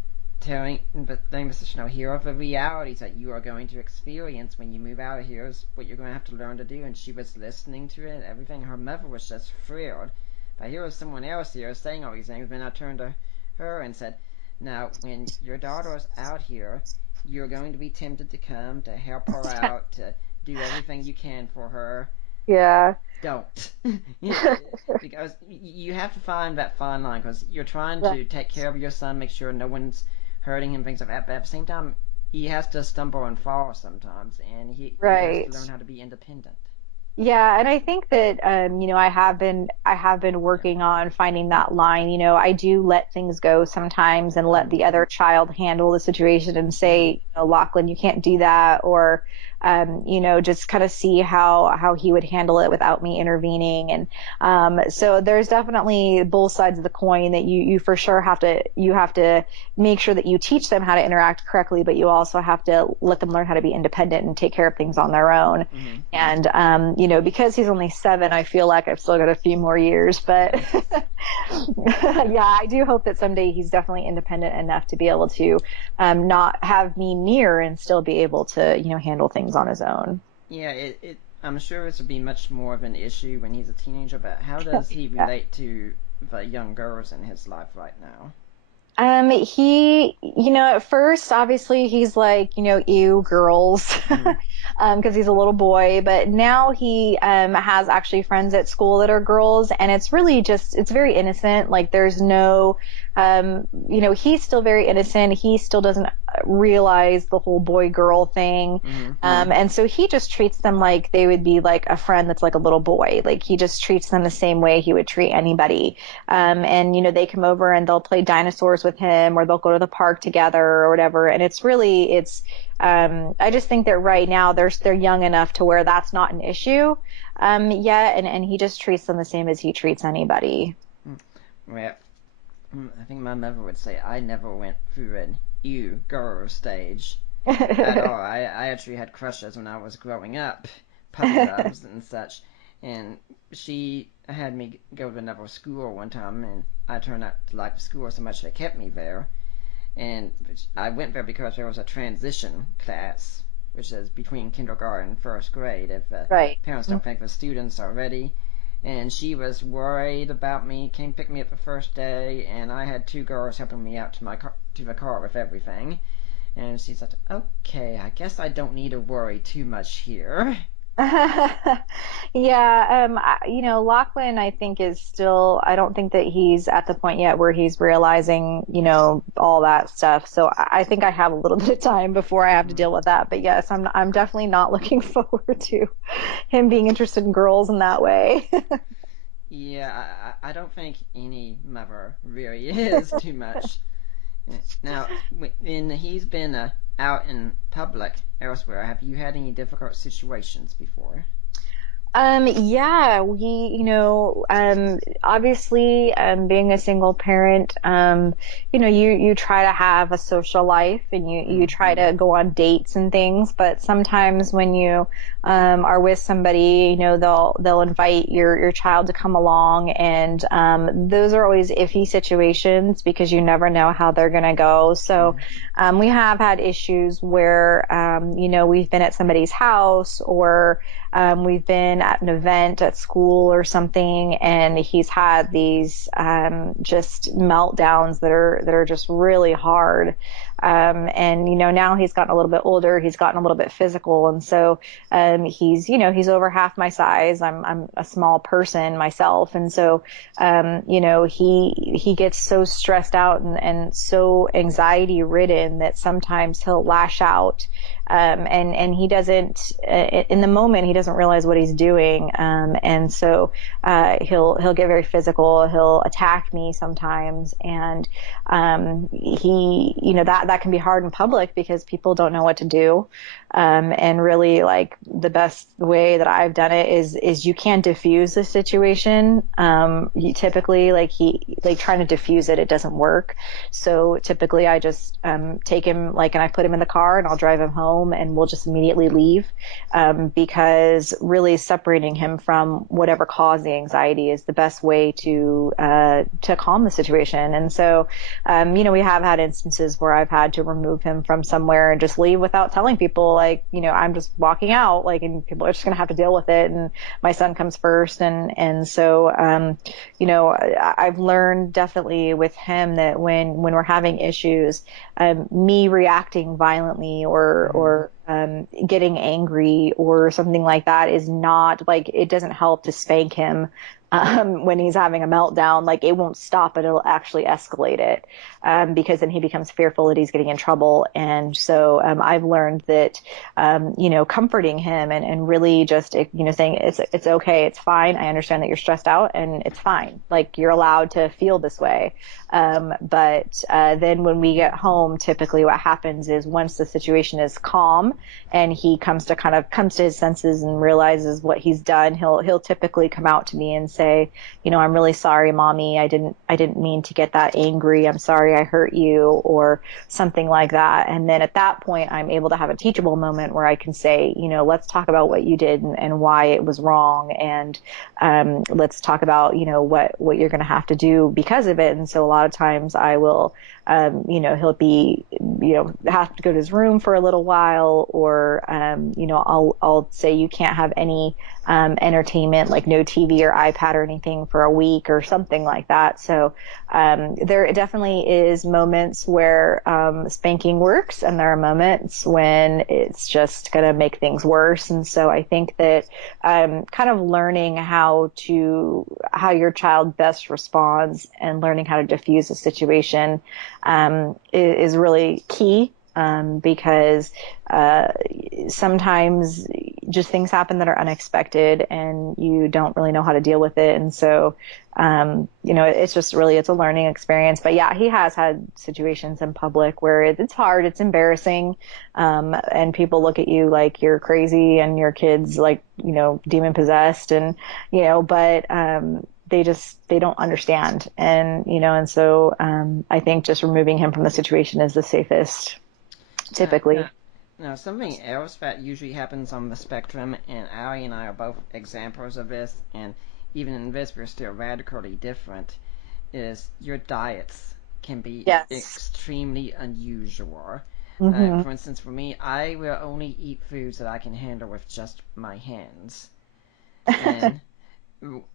letting the sister know, here are the realities that you are going to experience when you move out of here, is what you're going to have to learn to do. And she was listening to it and everything. Her mother was just thrilled. But here was someone else here saying all these things. Then I turned to her and said, now, when your daughter is out here, you're going to be tempted to come to help her out, to do everything you can for her. Yeah. Don't. Because you have to find that fine line, because you're trying to take care of your son, make sure no one's hurting him, things like that. But at the same time, he has to stumble and fall sometimes, and he has to learn how to be independent. Yeah, and I think that I have been working on finding that line. I do let things go sometimes and let the other child handle the situation and say, Lachlan, you can't do that, or just kind of see how he would handle it without me intervening. And so there's definitely both sides of the coin, that you for sure have to make sure that you teach them how to interact correctly, but you also have to let them learn how to be independent and take care of things on their own. And because he's only 7, I feel like I've still got a few more years, but yeah, I do hope that someday he's definitely independent enough to be able to not have me near and still be able to, handle things on his own. Yeah, I'm sure this would be much more of an issue when he's a teenager, but how does he relate to the young girls in his life right now? He, at first, obviously he's like, ew, girls, cause he's a little boy, but now he, has actually friends at school that are girls, and it's really it's very innocent. Like there's no, he's still very innocent. He still doesn't realize the whole boy girl thing. And so he just treats them like they would be like a friend that's like a little boy. Like he just treats them the same way he would treat anybody. And, they come over and they'll play dinosaurs with him, or they'll go to the park together or whatever. And I just think that right now they're young enough to where that's not an issue, yet. And he just treats them the same as he treats anybody. Well, I think my mother would say I never went through an ew girl stage at all. I actually had crushes when I was growing up, puppy loves and such, and she had me go to another school one time, and I turned out to like the school so much they kept me there. And I went there because there was a transition class, which is between kindergarten and first grade, if Right. parents don't think the students are ready. And she was worried about me, came pick me up the first day, and I had two girls helping me out to the car with everything. And she said, "Okay, I guess I don't need to worry too much here." Yeah, Lachlan, I think is still, I don't think that he's at the point yet where he's realizing, all that stuff. So I think I have a little bit of time before I have to deal with that. But yes, I'm definitely not looking forward to him being interested in girls in that way. Yeah, I don't think any mother really is too much. Now, when he's been out in public elsewhere, have you had any difficult situations before? Yeah, obviously, being a single parent, you try to have a social life and you try Mm-hmm. to go on dates and things, but sometimes when you, are with somebody, they'll invite your child to come along and, those are always iffy situations because you never know how they're going to go. So, Mm-hmm. we have had issues where, we've been at somebody's house or, we've been at an event at school or something, and he's had these just meltdowns that are just really hard. And now he's gotten a little bit older. He's gotten a little bit physical, and so he's over half my size. I'm a small person myself, and so he gets so stressed out and so anxiety ridden that sometimes he'll lash out. And he doesn't, in the moment, he doesn't realize what he's doing. And so, he'll get very physical. He'll attack me sometimes. And, that can be hard in public because people don't know what to do. And really like the best way that I've done it is you can't diffuse the situation. You typically like trying to diffuse it, it doesn't work. So typically I just, take him and I put him in the car and I'll drive him home and we'll just immediately leave. Because really separating him from whatever caused the anxiety is the best way to calm the situation. And so, we have had instances where I've had to remove him from somewhere and just leave without telling people, I'm just walking out, and people are just going to have to deal with it. And my son comes first. And so, I've learned definitely with him that when we're having issues, me reacting violently Mm-hmm. or getting angry or something like that is not it doesn't help to spank him. When he's having a meltdown, it won't stop it. It'll actually escalate it. Because then he becomes fearful that he's getting in trouble. And so, I've learned that, comforting him and really just, saying it's okay. It's fine. I understand that you're stressed out and it's fine. You're allowed to feel this way. But then when we get home, typically what happens is once the situation is calm and he comes to his senses and realizes what he's done, he'll typically come out to me and say, I'm really sorry, mommy. I didn't mean to get that angry. I'm sorry I hurt you or something like that. And then at that point, I'm able to have a teachable moment where I can say, let's talk about what you did and why it was wrong. And, let's talk about, what you're going to have to do because of it. And so a lot of times I will, he'll be, have to go to his room for a little while or, I'll say you can't have any, entertainment, like no TV or iPad or anything for a week or something like that. So, there definitely is moments where, spanking works and there are moments when it's just going to make things worse. And so I think that, kind of learning how your child best responds and learning how to diffuse a situation, is really key. Because, sometimes just things happen that are unexpected and you don't really know how to deal with it. And so, it's just really, it's a learning experience. But yeah, he has had situations in public where it's hard, it's embarrassing. And people look at you like you're crazy and your kid's demon possessed and, but, they don't understand. And, and so, I think just removing him from the situation is the safest, typically. Now, something else that usually happens on the spectrum, and Allie and I are both examples of this, and even in this we're still radically different, is your diets can be Yes. extremely unusual. Hmm. For instance, for me, I will only eat foods that I can handle with just my hands. And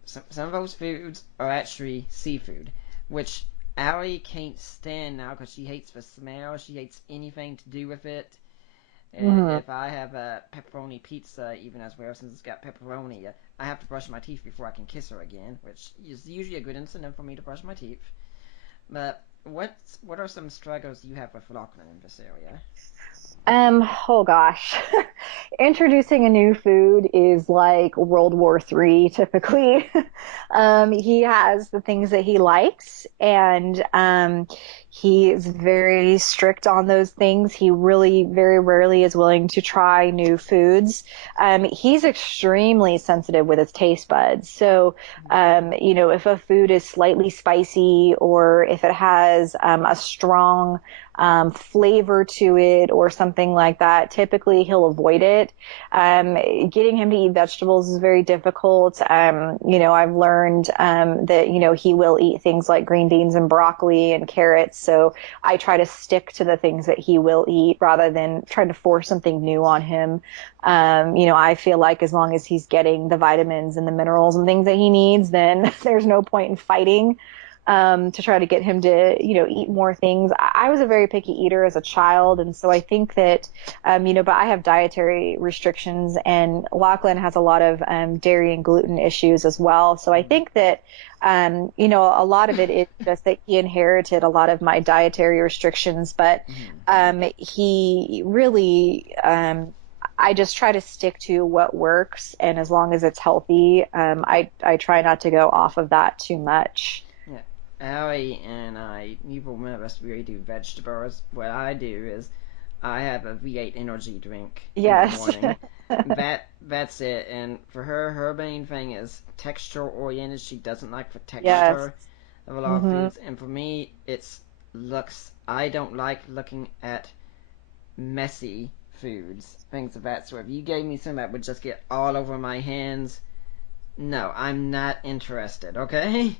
some of those foods are actually seafood, which Allie can't stand now because she hates the smell. She hates anything to do with it. Hmm. If I have a pepperoni pizza, even as well, since it's got pepperoni, I have to brush my teeth before I can kiss her again, which is usually a good incentive for me to brush my teeth. But what are some struggles you have with Lachlan in this area? Oh gosh. Introducing a new food is like World War III typically. He has the things that he likes, and he is very strict on those things. He really very rarely is willing to try new foods. He's extremely sensitive with his taste buds. So, if a food is slightly spicy or if it has a strong flavor to it or something like that, typically he'll avoid it. Getting him to eat vegetables is very difficult. I've learned that, he will eat things like green beans and broccoli and carrots. So I try to stick to the things that he will eat rather than trying to force something new on him. I feel like as long as he's getting the vitamins and the minerals and things that he needs, then there's no point in fighting to try to get him to, eat more things. I was a very picky eater as a child. And so I think that, but I have dietary restrictions, and Lachlan has a lot of dairy and gluten issues as well. So I think that, a lot of it is just that he inherited a lot of my dietary restrictions, but he really, I just try to stick to what works, and as long as it's healthy, I try not to go off of that too much. Yeah, Allie and I, neither one of us really do vegetables. What I do is I have a V8 energy drink in the Yes. morning. That's it. And for her, her main thing is texture oriented. She doesn't like the Yes. texture of a lot of Hmm. foods. And for me, it's looks. I don't like looking at messy foods, things of that sort. If you gave me some that would just get all over my hands, no, I'm not interested. Okay.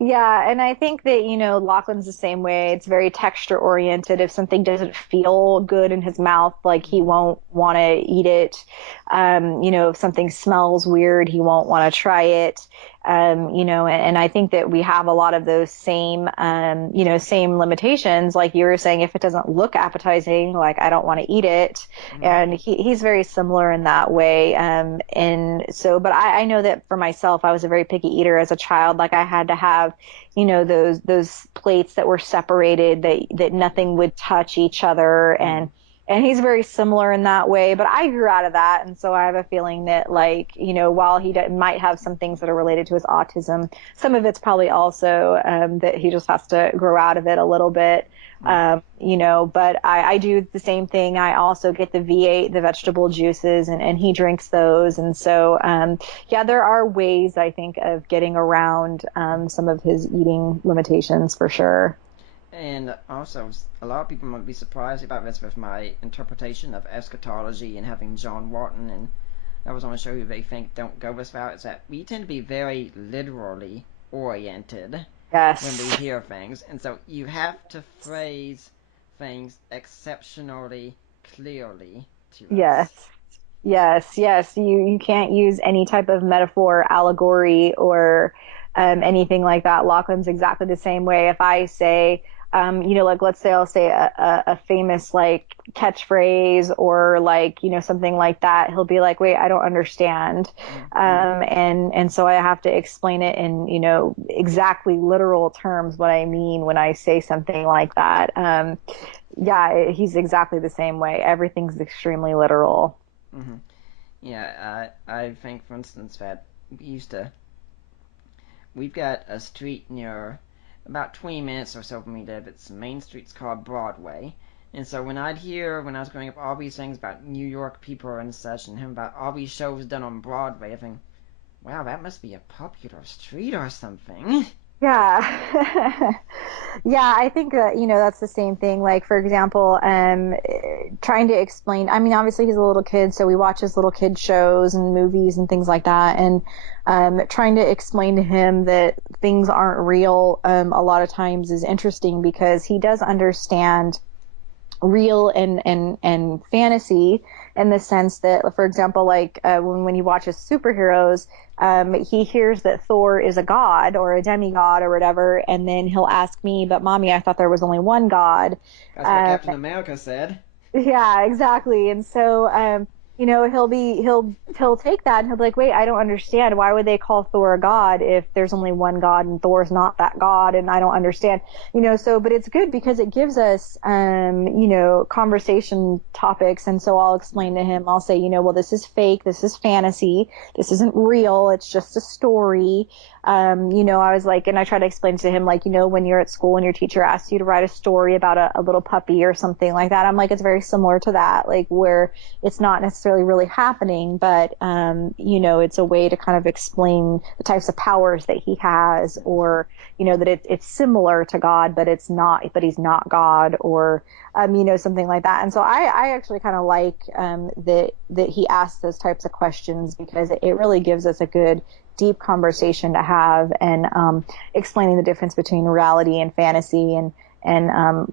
Yeah, and I think that, Lachlan's the same way. It's very texture oriented. If something doesn't feel good in his mouth, like he won't want to eat it. If something smells weird, he won't want to try it. And I think that we have a lot of those same limitations. Like you were saying, if it doesn't look appetizing, like I don't want to eat it. And he's very similar in that way. And so, but I know that for myself, I was a very picky eater as a child. Like I had to have, those plates that were separated, that nothing would touch each other. And he's very similar in that way, but I grew out of that. And so I have a feeling that, like, while might have some things that are related to his autism, some of it's probably also, that he just has to grow out of it a little bit. But I do the same thing. I also get the V8, the vegetable juices, and he drinks those. And so, yeah, there are ways, I think, of getting around, some of his eating limitations for sure. And also, a lot of people might be surprised about this with my interpretation of eschatology and having John Wharton and I was on a show who they think don't go this route. Is that we tend to be very literally oriented when we Yes. hear things, and so you have to phrase things exceptionally clearly to Yes. us. Yes, yes. You can't use any type of metaphor, allegory, or anything like that. Lachlan's exactly the same way. If I say, like let's say I'll say a famous like catchphrase or like something like that, he'll be like, "Wait, I don't understand," and so I have to explain it in exactly literal terms what I mean when I say something like that. Yeah, he's exactly the same way. Everything's extremely literal. Mm-hmm. Yeah, I think, for instance, that we used to. We've got a street near about 20 minutes or so from me live. It's the main street's called Broadway. And so when I'd hear, when I was growing up, all these things about New York people and such, and him about all these shows done on Broadway, I think, Wow, that must be a popular street or something. Yeah. Yeah, I think that, that's the same thing. Like, for example, trying to explain, I mean, obviously he's a little kid, so we watch his little kid shows and movies and things like that. And, trying to explain to him that things aren't real, a lot of times is interesting because he does understand real and fantasy in the sense that, for example, like when he watches superheroes, he hears that Thor is a god or a demigod or whatever, and then he'll ask me, "But mommy, I thought there was only one god." That's what Captain America said. Yeah, exactly. And so, he'll take that and he'll be like, wait, I don't understand. Why would they call Thor a god if there's only one god and Thor's not that god? And I don't understand, so, but it's good because it gives us, conversation topics. And so I'll explain to him, I'll say, well, this is fake. This is fantasy. This isn't real. It's just a story. I was like, and I try to explain to him, like, when you're at school and your teacher asks you to write a story about a little puppy or something like that, I'm like, it's very similar to that, like where it's not necessarily really happening, but, it's a way to kind of explain the types of powers that he has, or, that it's similar to God, but it's not, but he's not God, or, something like that. And so I actually kind of like, that he asks those types of questions because it really gives us a good, deep conversation to have, and explaining the difference between reality and fantasy, and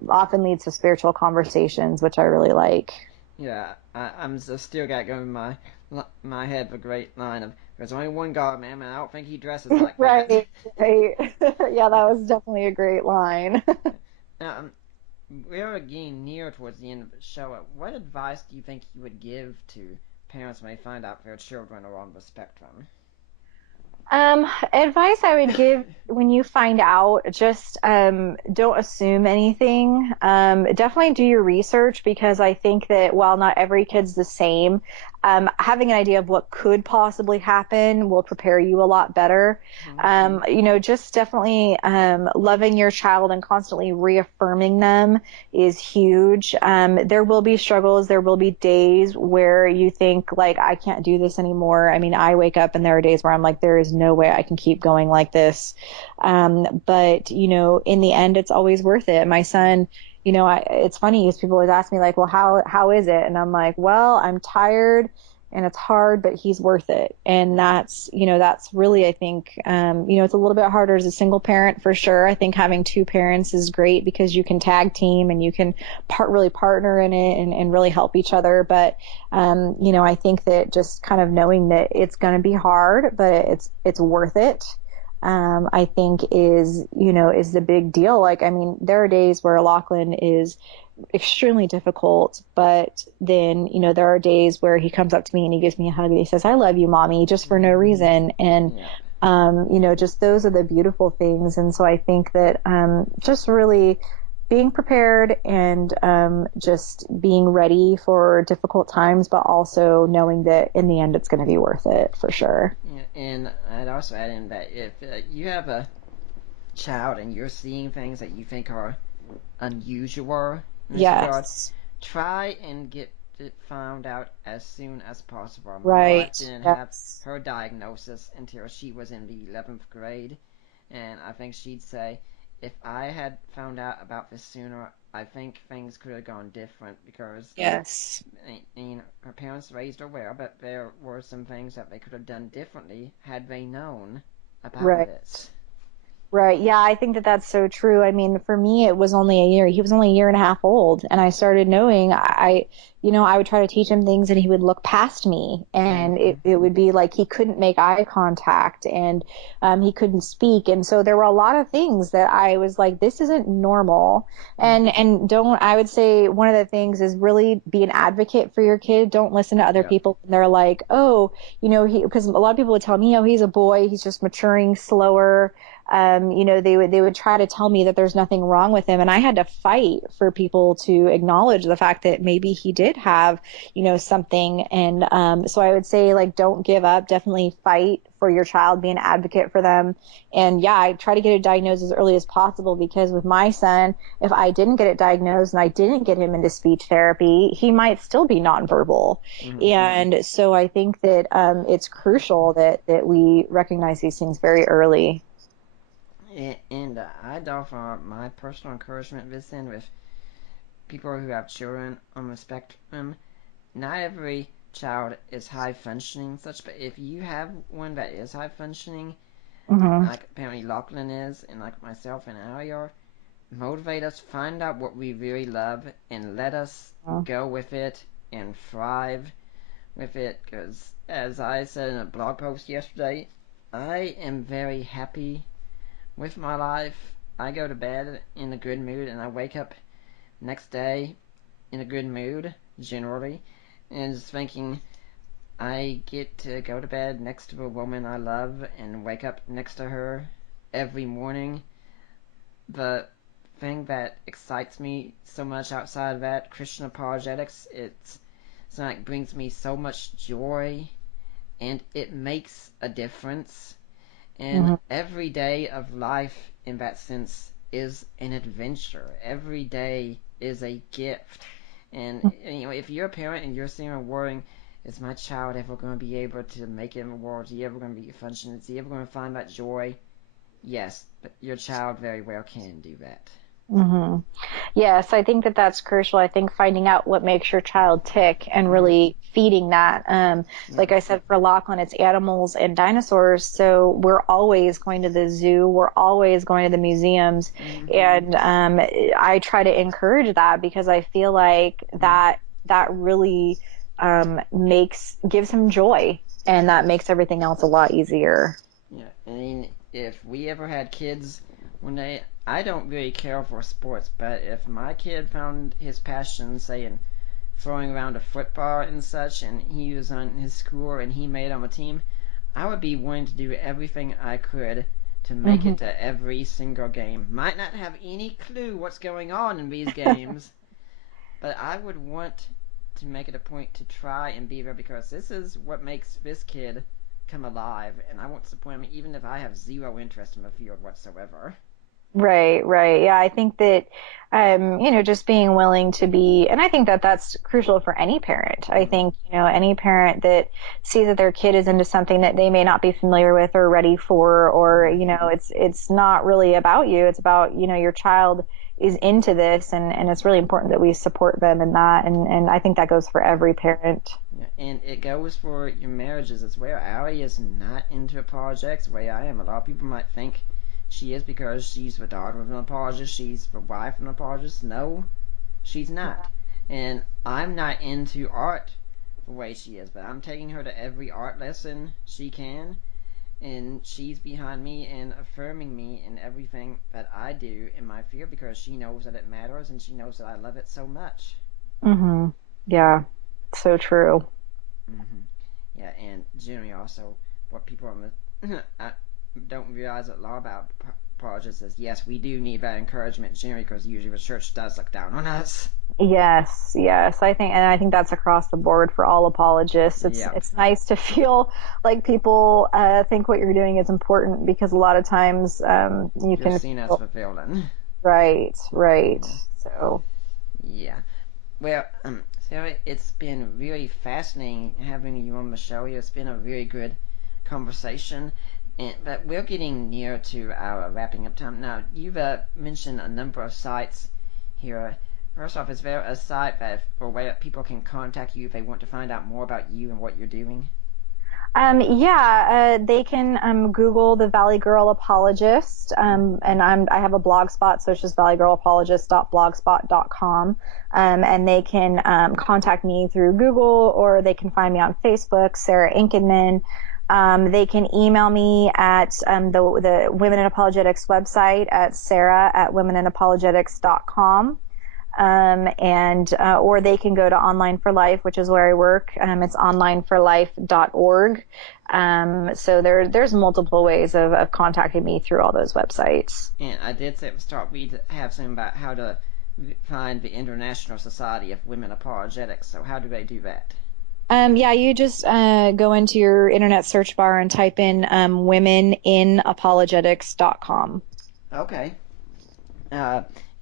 often leads to spiritual conversations, which I really like. Yeah, I'm still got going in my head the great line of "There's only one God, man, and I don't think he dresses like Right, that." right. Yeah, that was definitely a great line. Now, we're getting near towards the end of the show. What advice do you think you would give to parents when they find out their children are on the spectrum? Advice I would give when you find out, just don't assume anything. Definitely do your research, because I think that while not every kid's the same, having an idea of what could possibly happen will prepare you a lot better. Just definitely loving your child and constantly reaffirming them is huge. There will be struggles. There will be days where you think, like, I can't do this anymore. I mean, I wake up and there are days where I'm like, there is no way I can keep going like this. But, in the end, it's always worth it. My son, it's funny because people always ask me, like, well, how is it? And I'm like, well, I'm tired and it's hard, but he's worth it. And that's really, I think, it's a little bit harder as a single parent for sure. I think having two parents is great because you can tag team and you can really partner in it, and really help each other. But, I think that just kind of knowing that it's going to be hard, but it's worth it. I think is the big deal. Like, I mean, there are days where Lachlan is extremely difficult, but then, there are days where he comes up to me and he gives me a hug and he says, "I love you, mommy," just for no reason. And, just those are the beautiful things. And so I think that, just really being prepared, and just being ready for difficult times, but also knowing that in the end it's going to be worth it for sure. Yeah, and I'd also add in that if you have a child and you're seeing things that you think are unusual in this regard, Yes. try and get it found out as soon as possible. My wife Right. didn't have Yes. her diagnosis until she was in the 11th grade, and I think she'd say, if I had found out about this sooner, I think things could have gone different, because Yes. her parents raised her well, but there were some things that they could have done differently had they known about Right. it. Right. Yeah, I think that that's so true. I mean, for me, it was only a year. He was only a year and a half old, and I started knowing I would try to teach him things and he would look past me, and it would be like he couldn't make eye contact, and he couldn't speak. And so there were a lot of things that I was like, this isn't normal. And I would say one of the things is really be an advocate for your kid. Don't listen to other people. They're like, oh, because a lot of people would tell me, he's a boy, he's just maturing slower. They would try to tell me that there's nothing wrong with him. And I had to fight for people to acknowledge the fact that maybe he did have, something. And, so I would say, like, don't give up, definitely fight for your child, be an advocate for them. And yeah, I try to get it diagnosed as early as possible, because with my son, if I didn't get it diagnosed and I didn't get him into speech therapy, he might still be nonverbal. Mm-hmm. And so I think that it's crucial that we recognize these things very early. And I'd offer my personal encouragement, Vincent, with people who have children on the spectrum. Not every child is high functioning, such, but if you have one that is high functioning, Mm-hmm. like apparently Lachlan is, and like myself and Allie are, motivate us, find out what we really love, and let us go with it and thrive with it. Because, as I said in a blog post yesterday, I am very happy with my life. I go to bed in a good mood, and I wake up next day in a good mood, generally, and just thinking I get to go to bed next to a woman I love and wake up next to her every morning. The thing that excites me so much outside of that, Christian apologetics, it's something that brings me so much joy, and it makes a difference. And Mm-hmm. every day of life, in that sense, is an adventure. Every day is a gift. And if you're a parent and you're sitting and worrying, is my child ever going to be able to make it in the world? Is he ever going to be functioning? Is he ever going to find that joy? Yes, but your child very well can do that. Mm-hmm. Yes, I think that that's crucial. I think finding out what makes your child tick and really feeding that. Like I said, for Lachlan, it's animals and dinosaurs. So we're always going to the zoo. We're always going to the museums. And I try to encourage that, because I feel like that really gives him joy, and that makes everything else a lot easier. Yeah, I mean, if we ever had kids one day, I don't really care for sports, but if my kid found his passion, say, in throwing around a football and such, and he was on his school and he made it on a team, I would be willing to do everything I could to make it to every single game. Might not have any clue what's going on in these games, but I would want to make it a point to try and be there, because this is what makes this kid come alive, and I want to support him even if I have zero interest in the field whatsoever. Right, right. Yeah, I think that, just being willing to be, and I think that that's crucial for any parent. I think, any parent that sees that their kid is into something that they may not be familiar with or ready for, or, it's not really about you. It's about, your child is into this, and it's really important that we support them in that. And I think that goes for every parent. Yeah, and it goes for your marriages as well. Allie is not into apologetics the way I am. A lot of people might think she is because she's the daughter of an apologist, she's the wife of an apologist. No, she's not. And I'm not into art the way she is, but I'm taking her to every art lesson she can, and she's behind me and affirming me in everything that I do in my field, because she knows that it matters and she knows that I love it so much. Mm-hmm. Yeah, so true. Mm-hmm. Yeah, and generally also what people don't realize a lot about apologists is, yes, we do need that encouragement generally, because usually the church does look down on us. Yes, yes. I think that's across the board for all apologists. Yep. It's nice to feel like people think what you're doing is important, because a lot of times you You're can seen as feel the villain. right, right. Yeah. So Yeah. Well, Sarah, it's been really fascinating having you on the show here. It's been a really good conversation, but we're getting near to our wrapping up time. Now, you've mentioned a number of sites here. First off, is there a site or way that people can contact you if they want to find out more about you and what you're doing? yeah, they can Google the Valley Girl Apologist, and I have a blog spot, so it's just valleygirlapologist.blogspot.com, and they can contact me through Google, or they can find me on Facebook, Sarah Ankenman. They can email me at the Women in Apologetics website at sarah@womeninapologetics.com. And or they can go to Online for Life, which is where I work. It's onlineforlife.org. So there's multiple ways of contacting me through all those websites. And I did say at the start we'd have something about how to find the International Society of Women Apologetics. So how do they do that? Yeah, you just go into your internet search bar and type in womeninapologetics.com. Okay.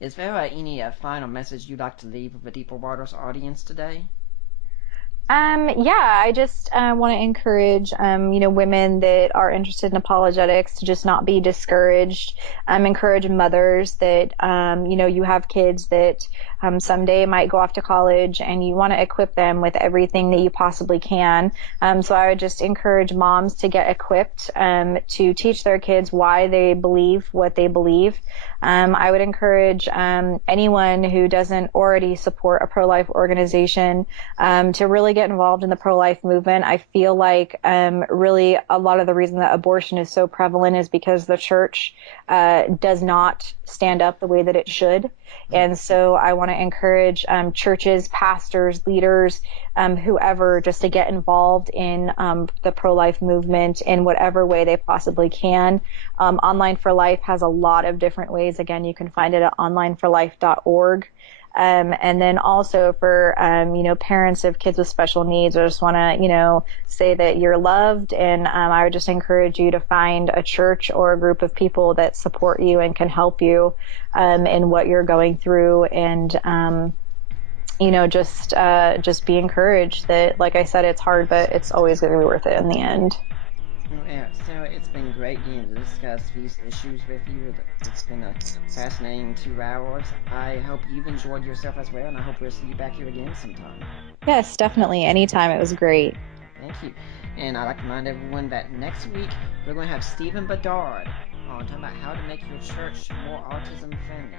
Is there any final message you'd like to leave with the Deeper Waters audience today? Yeah, I just want to encourage, women that are interested in apologetics to just not be discouraged. Encourage mothers that, you have kids that someday might go off to college and you want to equip them with everything that you possibly can. So I would just encourage moms to get equipped to teach their kids why they believe what they believe. I would encourage anyone who doesn't already support a pro-life organization to really get involved in the pro-life movement. I feel like really a lot of the reason that abortion is so prevalent is because the church does not stand up the way that it should. And so I want to encourage churches, pastors, leaders, whoever, just to get involved in the pro-life movement in whatever way they possibly can. Online for Life has a lot of different ways. Again, you can find it at onlineforlife.org. And then also for, parents of kids with special needs, I just want to, say that you're loved. And I would just encourage you to find a church or a group of people that support you and can help you in what you're going through. And, just be encouraged that, like I said, it's hard, but it's always going to be worth it in the end. Yeah, Sarah, it's been great getting to discuss these issues with you. It's been a fascinating 2 hours. I hope you've enjoyed yourself as well, and I hope we'll see you back here again sometime. Yes, definitely. Anytime. It was great. Thank you. And I'd like to remind everyone that next week we're going to have Stephen Bedard on talking about how to make your church more autism friendly.